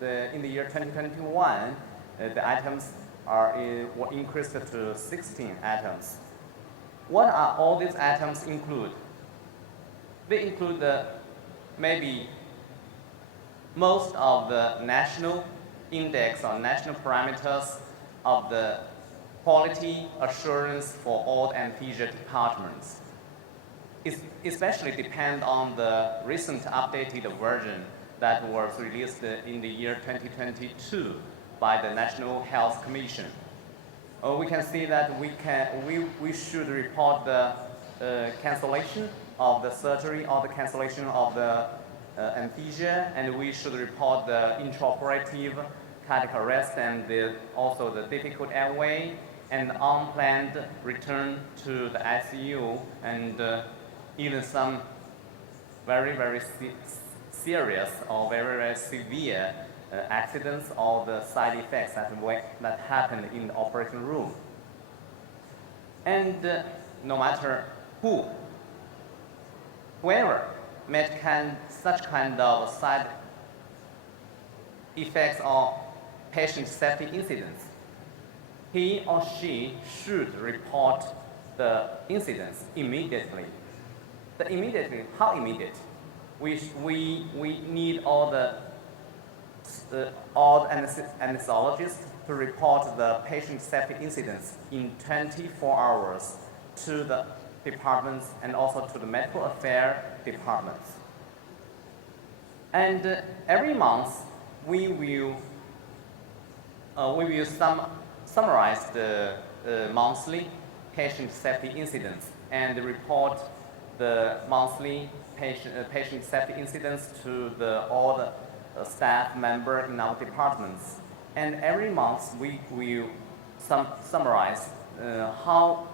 in the year 2021, the items were increased to 16 items. What are all these items include? They include maybe most of the national index or national parameters of the quality assurance for all anesthesia departments. It especially depend on the recent updated version that was released in the year 2022 by the National Health Commission. We can see that we should report the cancellation of the surgery or the cancellation of the anesthesia, and we should report the intraoperative cardiac arrest and also the difficult airway and unplanned return to the ICU, and even some very, very serious or very, very severe accidents or the side effects that happen in the operating room. And no matter whoever met such kind of side effects or patient safety incidents, he or she should report the incidents immediately. How immediate? We need all the anesthesiologists to report the patient safety incidents in 24 hours to the departments and also to the medical affairs departments. And every month we will summarize the monthly patient safety incidents and report the monthly patient safety incidents to all the staff member in our departments. And every month we will summarize how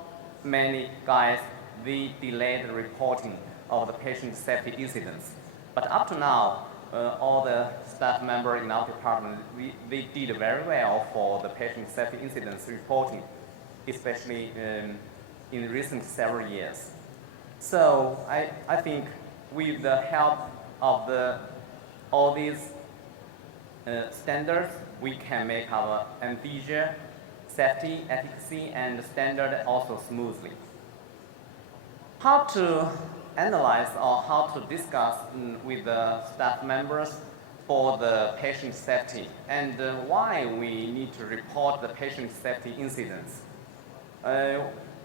many guys they delayed the reporting of the patient safety incidents. But up to now, all the staff members in our department, they did very well for the patient safety incidents reporting, especially in recent several years. So I think with the help of all these standards, we can make our anesthesia safety, efficacy, and standard also smoothly. How to analyze or how to discuss with the staff members for the patient safety and why we need to report the patient safety incidents.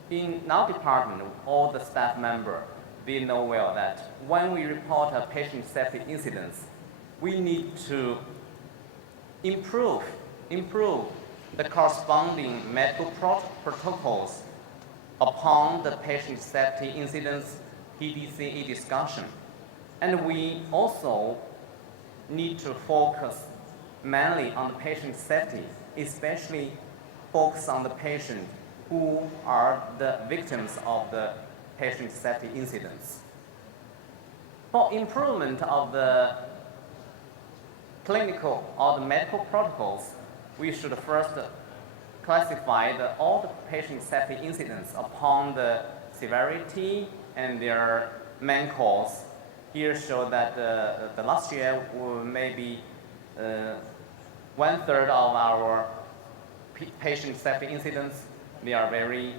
In our department, all the staff members, they know well that when we report a patient safety incidents, we need to improve the corresponding medical protocols upon the patient safety incidents PDCA discussion. And we also need to focus mainly on the patient safety, especially focus on the patient who are the victims of the patient safety incidents. For improvement of the clinical or the medical protocols, we should first classify all the patient safety incidents upon the severity and their main cause. Here show that the last year maybe 1/3 of our patient safety incidents, they are very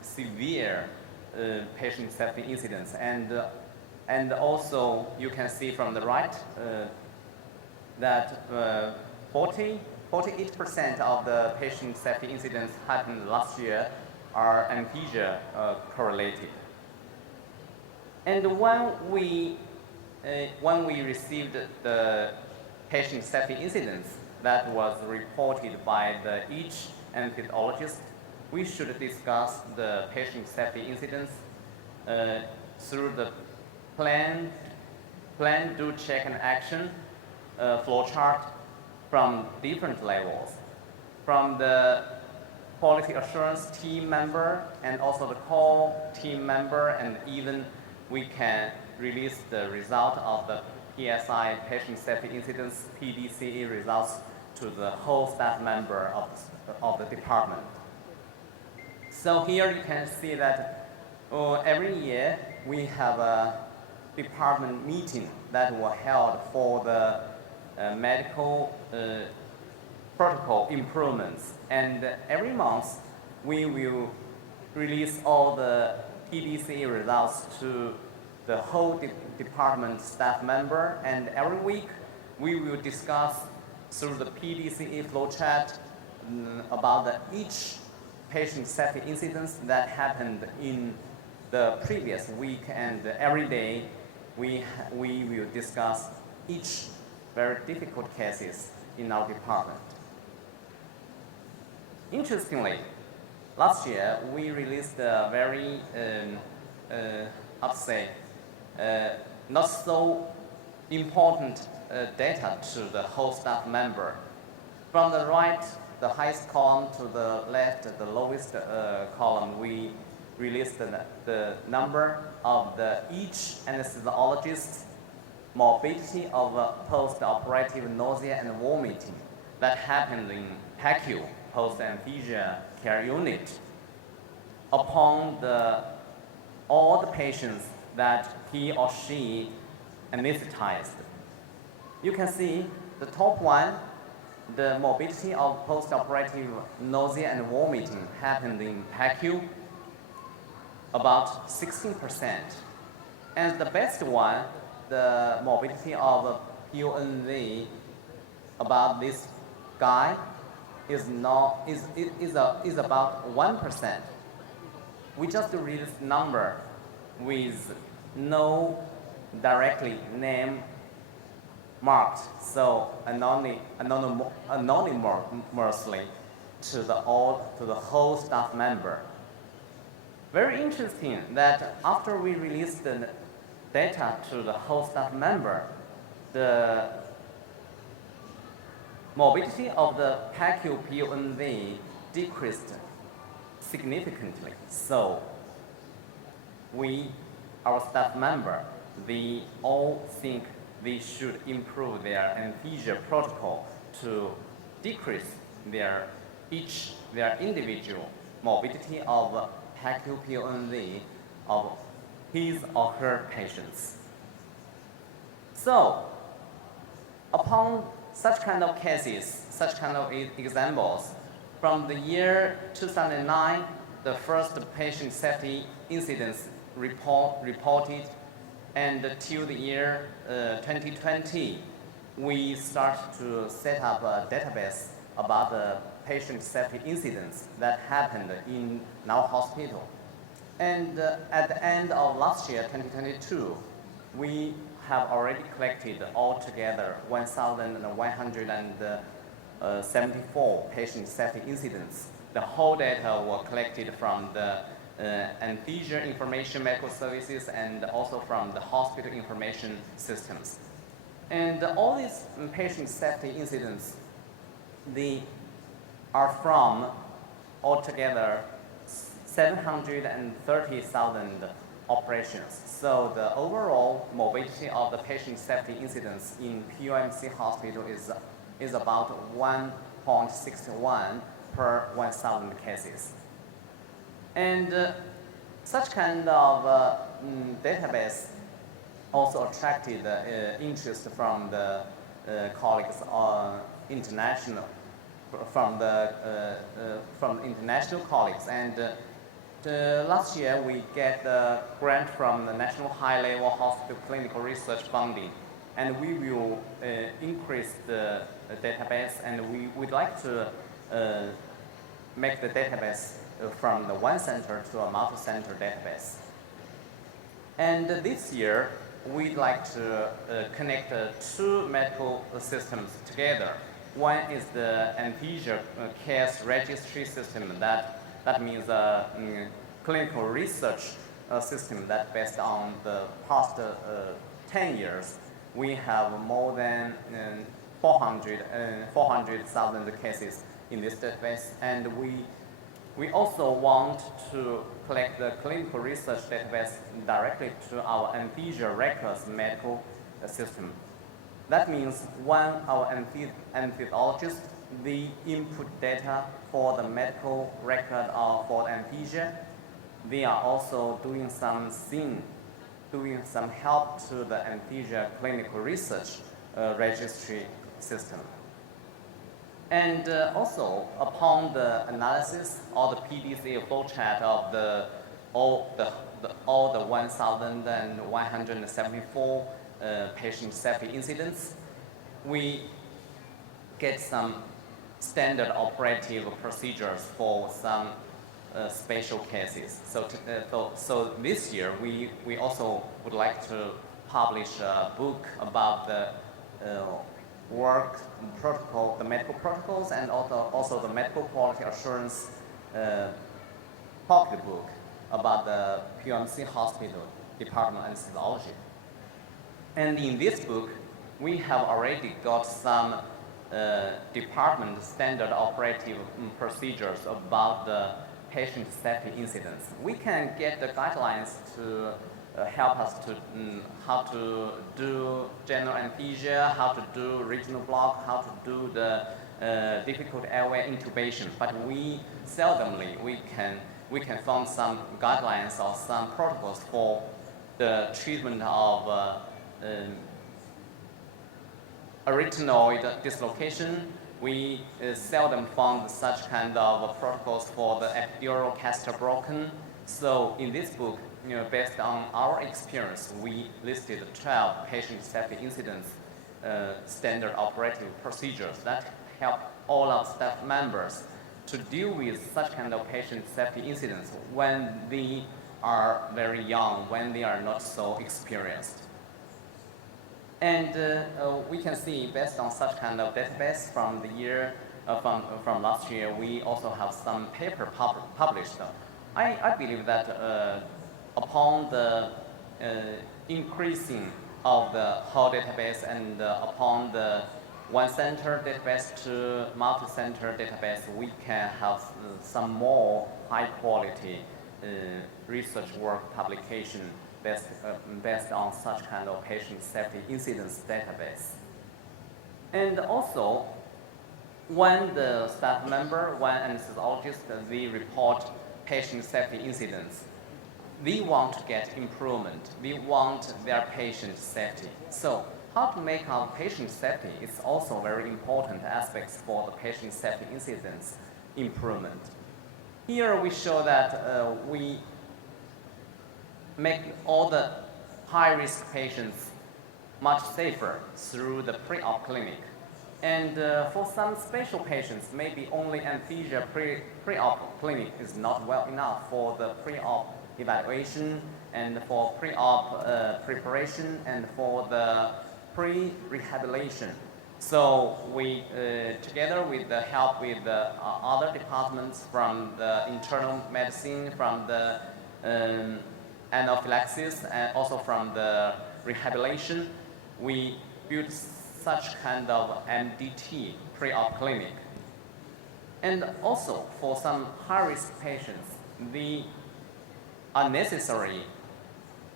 severe patient safety incidents, and also you can see from the right that 48% of the patient safety incidents happened last year are anesthesia correlated. And when we received the patient safety incidents that was reported by each anesthesiologist, we should discuss the patient safety incidents through the planned plan, do, check, and action flowchart from different levels, from the quality assurance team member and also the core team member, and even we can release the result of the PSI, patient safety incidents, PDCE results to the whole staff member of the department. So here you can see that every year we have a department meeting that were held for the medical protocol improvements, and every month we will release all the PDCE results to the whole department staff member, and every week we will discuss through the PDCE flowchart about each patient safety incidents that happened in the previous week, and every day we will discuss each very difficult cases in our department. Interestingly, last year we released a very, not so important data to the whole staff member. From the right, the highest column, to the left, the lowest column, we released the number of each anesthesiologist morbidity of post-operative nausea and vomiting that happened in PACU, post-anesthesia care unit, upon all the patients that he or she anesthetized. You can see the top one, the morbidity of post-operative nausea and vomiting happened in PACU, about 16%. And the best one, the morbidity of PONV about this guy is about 1%. We just read this number with no directly name marked, so anonymously to the whole staff member. Very interesting that after we released the data to the whole staff member, the morbidity of the PACU PONV decreased significantly. So our staff member, they all think they should improve their anesthesia protocol to decrease their individual morbidity of PACU PONV of his or her patients. So, upon such kind of cases, such kind of examples, from the year 2009, the first patient safety incidents reported, and till the year 2020, we start to set up a database about the patient safety incidents that happened in our hospital. And at the end of last year, 2022, we have already collected altogether 1,174 patient safety incidents. The whole data were collected from the anesthesia information medical services and also from the hospital information systems. And all these patient safety incidents, they are from altogether 730,000 operations. So the overall morbidity of the patient safety incidents in POMC hospital is about 1.61 per 1,000 cases. And such kind of database also attracted interest from the colleagues from international colleagues. And last year we get the grant from the National High-Level Hospital Clinical Research Funding, and we will increase the database, and we would like to make the database from the one center to a multi-center database. And this year, we'd like to connect two medical systems together. One is the anesthesia case registry system, that means a clinical research system that's based on the past 10 years. we have more than 400,000 cases in this database, and we also want to collect the clinical research database directly to our anesthesia records medical system. That means when our anesthesiologist, the input data for the medical record or for anesthesia, they are also doing some help to the anesthesia clinical research registry system. And also, upon the analysis or the PDCA flowchart of all the 1,174 patient safety incidents, we get some standard operative procedures for some special cases. So this year, we also would like to publish a book about the work protocol, the medical protocols, and also the medical quality assurance pocket book about the PMC Hospital Department of Anesthesiology. And in this book, we have already got some department standard operative procedures about the patient safety incidents. We can get the guidelines to help us to how to do general anesthesia, how to do regional block, how to do the difficult airway intubation. But we seldomly we can find some guidelines or some protocols for the treatment of arytenoid dislocation. We seldom found such kind of protocols for the epidural catheter broken. So in this book, based on our experience, we listed 12 patient safety incidents, standard operative procedures that help all our staff members to deal with such kind of patient safety incidents when they are very young, when they are not so experienced. And we can see, based on such kind of database from the year, from last year, we also have some paper published. I believe that upon the increasing of the whole database and upon the one center database to multi-center database, we can have some more high quality research work publication based on such kind of patient safety incidents database. And also, when the staff member, when anesthesiologist, they report patient safety incidents, they want to get improvement. They want their patient safety. So how to make our patient safety is also very important aspects for the patient safety incidents improvement. Here we show that we make all the high-risk patients much safer through the pre-op clinic. And for some special patients, maybe only anesthesia pre-op clinic is not well enough for the pre-op evaluation and for pre-op preparation and for the pre-rehabilitation. So we, together with the help with the other departments from the internal medicine, from the anaphylaxis, and also from the rehabilitation, we built such kind of MDT pre-op clinic. And also for some high-risk patients, they are necessary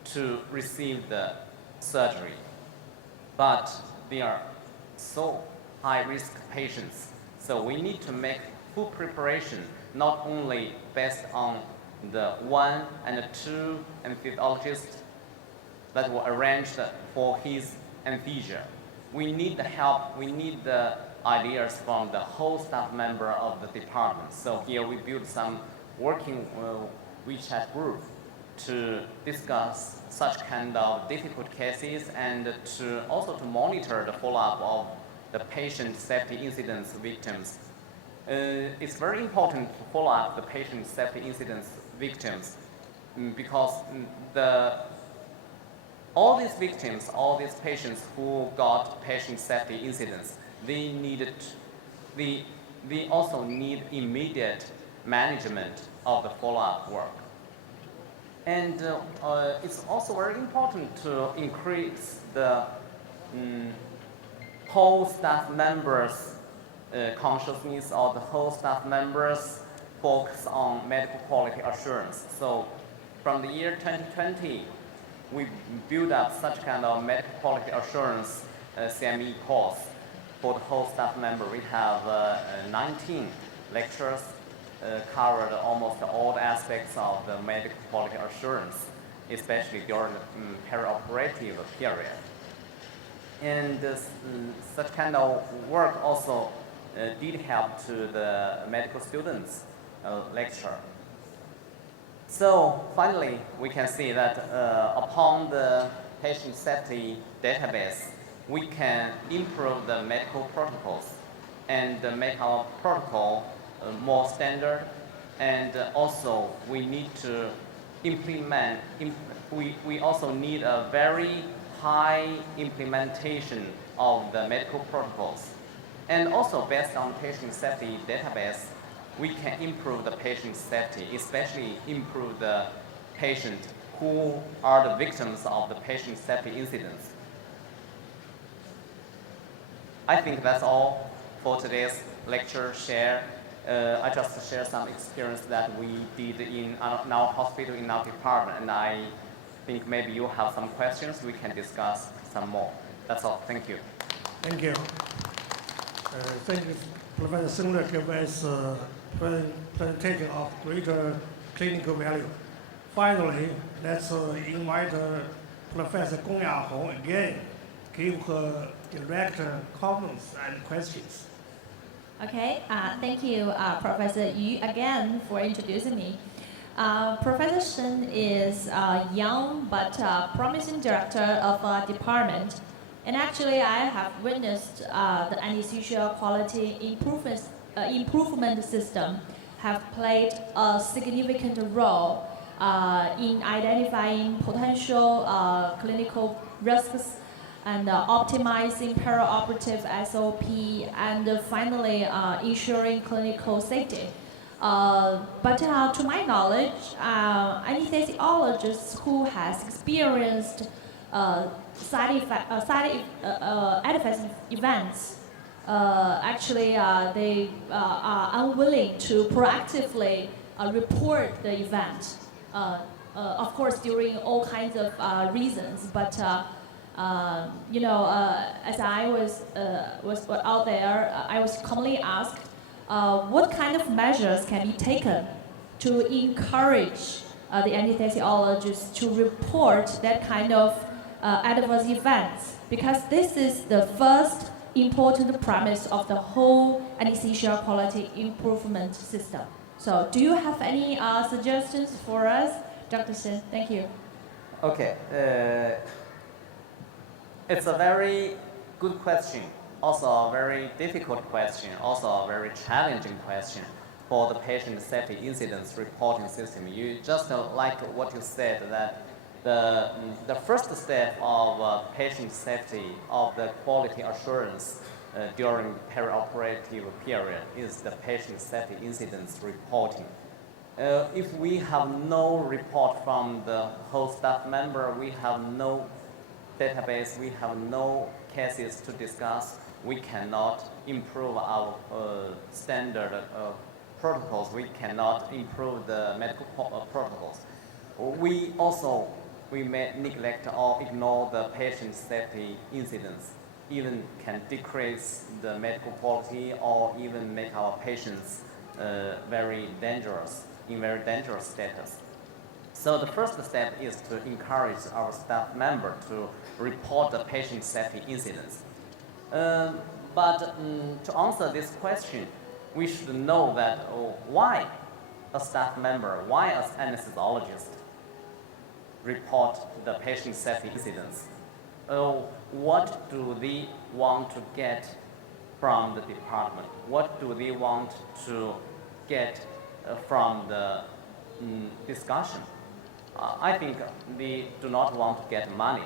to receive the surgery, but they are so high-risk patients. So we need to make full preparation, not only based on the 1 and 2 anesthesiologists that were arranged for his anesthesia. We need the help, we need the ideas from the whole staff member of the department. So here we built some working WeChat group to discuss such kind of difficult cases and to also to monitor the follow-up of the patient safety incidents victims. It's very important to follow up the patient safety incidents victims because all these victims, all these patients who got patient safety incidents, they also need immediate management of the follow-up work. And it's also very important to increase the whole staff members' consciousness or the whole staff members' focus on medical quality assurance. So from the year 2020, we built up such kind of medical quality assurance CME course for the whole staff member. We have 19 lectures covered almost all the aspects of the medical quality assurance, especially during the perioperative period. And such kind of work also did help to the medical students lecture. So finally, we can see that upon the patient safety database, we can improve the medical protocols and make our protocol more standard. And also, we need to implement, we also need a very high implementation of the medical protocols. And also, based on patient safety database, we can improve the patient safety, especially improve the patient who are the victims of the patient safety incidents. I think that's all for today's lecture share. I just share some experience that we did in our hospital, in our department, and I think maybe you have some questions, we can discuss some more. That's all, thank you. Thank you. Thank you, Professor Singler gave us a presentation of greater clinical value. Finally, let's invite Professor Gong Yahong again, give her direct comments and questions. Okay, thank you, Professor Yu, again for introducing me. Professor Shen is a young but promising director of a department. And actually, I have witnessed the anesthesia quality improvement system have played a significant role in identifying potential clinical risks and optimizing perioperative SOP and finally ensuring clinical safety. But to my knowledge, anesthesiologists who has experienced adverse events, actually they are unwilling to proactively report the event. Of course, during all kinds of reasons, but you know, as I was out there, I was commonly asked, what kind of measures can be taken to encourage the anesthesiologists to report that kind of adverse events? Because this is the first important premise of the whole anesthesia quality improvement system. So, do you have any suggestions for us, Dr. Shen? Thank you. Okay. It's a very good question, also a very difficult question, also a very challenging question for the patient safety incidents reporting system. You just like what you said, that the first step of patient safety, of the quality assurance during perioperative period is the patient safety incidents reporting. If we have no report from the whole staff member, we have no database, we have no cases to discuss, we cannot improve our standard protocols, we cannot improve the medical protocols. We may neglect or ignore the patient safety incidents, even can decrease the medical quality or even make our patients very dangerous status. So the first step is to encourage our staff member to report the patient safety incidents. But to answer this question, we should know that why a staff member, why an anesthesiologist report the patient safety incidents. What do they want to get from the department? What do they want to get from the discussion? I think they do not want to get money.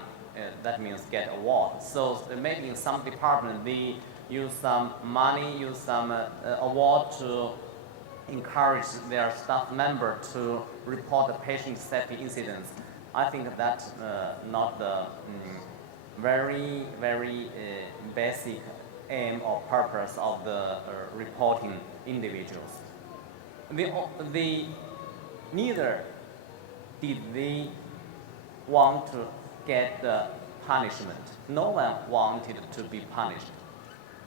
That means get award. So maybe in some department they use some money, use some award to encourage their staff member to report the patient safety incidents. I think that's not the very, very basic aim or purpose of the reporting individuals. Neither did they want to get the punishment. No one wanted to be punished.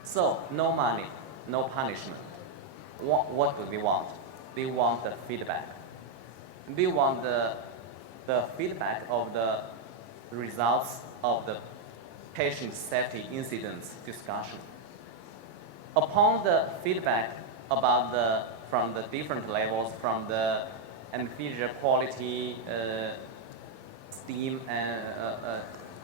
So no money, no punishment. What do they want? They want the feedback. They want the feedback of the results of the patient safety incidents discussion. Upon the feedback about from the different levels, from the anesthesia quality team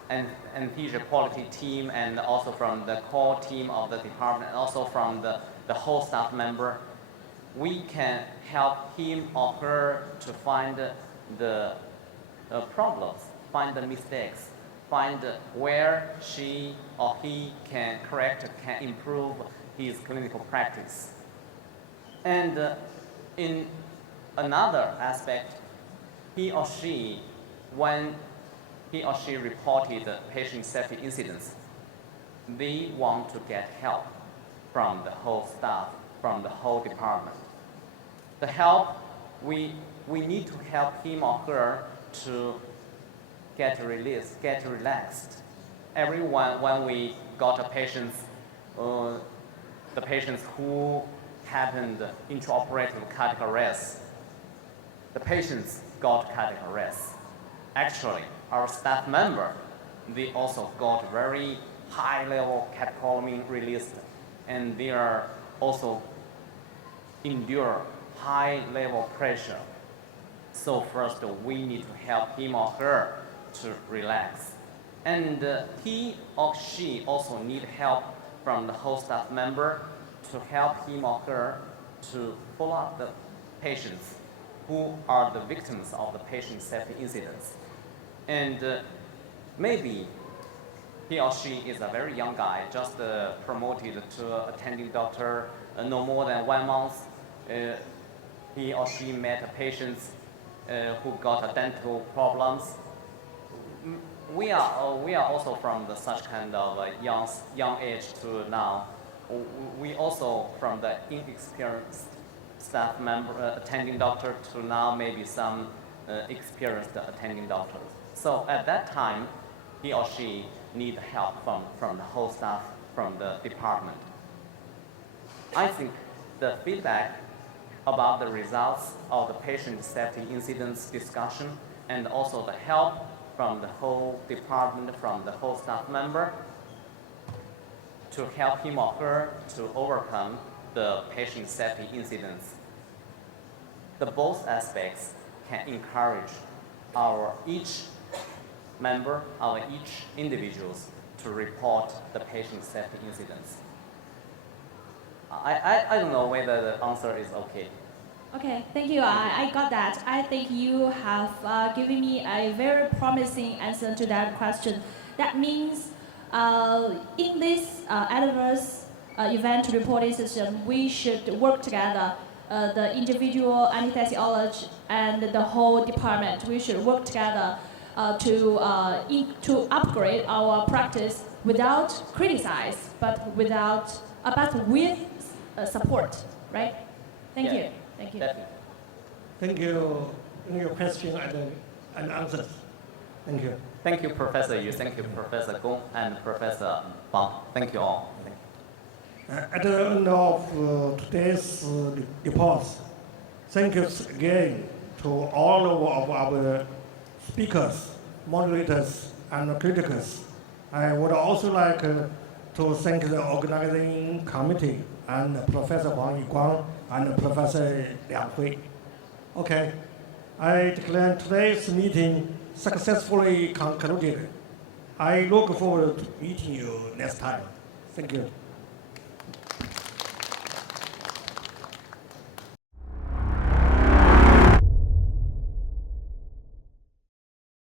and anesthesia quality team, and also from the core team of the department, and also from the whole staff member, we can help him or her to find the problems, find the mistakes, find where she or he can correct, can improve his clinical practice. And in another aspect, he or she, when he or she reported patient safety incidents, they want to get help from the whole staff, from the whole department. The help, we need to help him or her to get released, get relaxed. Everyone, when we got a patient, the patients who happened intraoperative cardiac arrest, the patients got cardiac arrest. Actually, our staff member, they also got very high-level catecholamine released, and they are also endure high-level pressure. So first, we need to help him or her to relax. And he or she also need help from the whole staff member to help him or her to follow up the patients who are the victims of the patient safety incidents. And maybe he or she is a very young guy, just promoted to attending doctor no more than 1 month. He or she met patients who got dental problems. We are also from such kind of young age to now. We also from the inexperienced staff member attending doctor to now maybe some experienced attending doctors. So at that time, he or she need help from the whole staff, from the department. I think the feedback about the results of the patient safety incidents discussion, and also the help from the whole department, from the whole staff member, to help him or her to overcome the patient safety incidents. The both aspects can encourage our each member, our each individuals to report the patient safety incidents. I don't know whether the answer is okay. Okay, thank you. I got that. I think you have given me a very promising answer to that question. That means in this adverse event reporting system, we should work together. The individual anesthesiologist and the whole department, we should work together to upgrade our practice without criticize, but with support, right? Thank you. Thank you. Definitely. Thank you for your question and answers. Thank you. Thank you, Professor Yu. Thank you, Professor Gong and Professor Fang. Thank you all. Thank you. At the end of today's reports, thank you again to all of our speakers, moderators, and critics. I would also like to thank the organizing committee and Professor Wang Yiguang and Professor Liang Hui. Okay, I declare today's meeting successfully concluded. I look forward to meeting you next time. Thank you.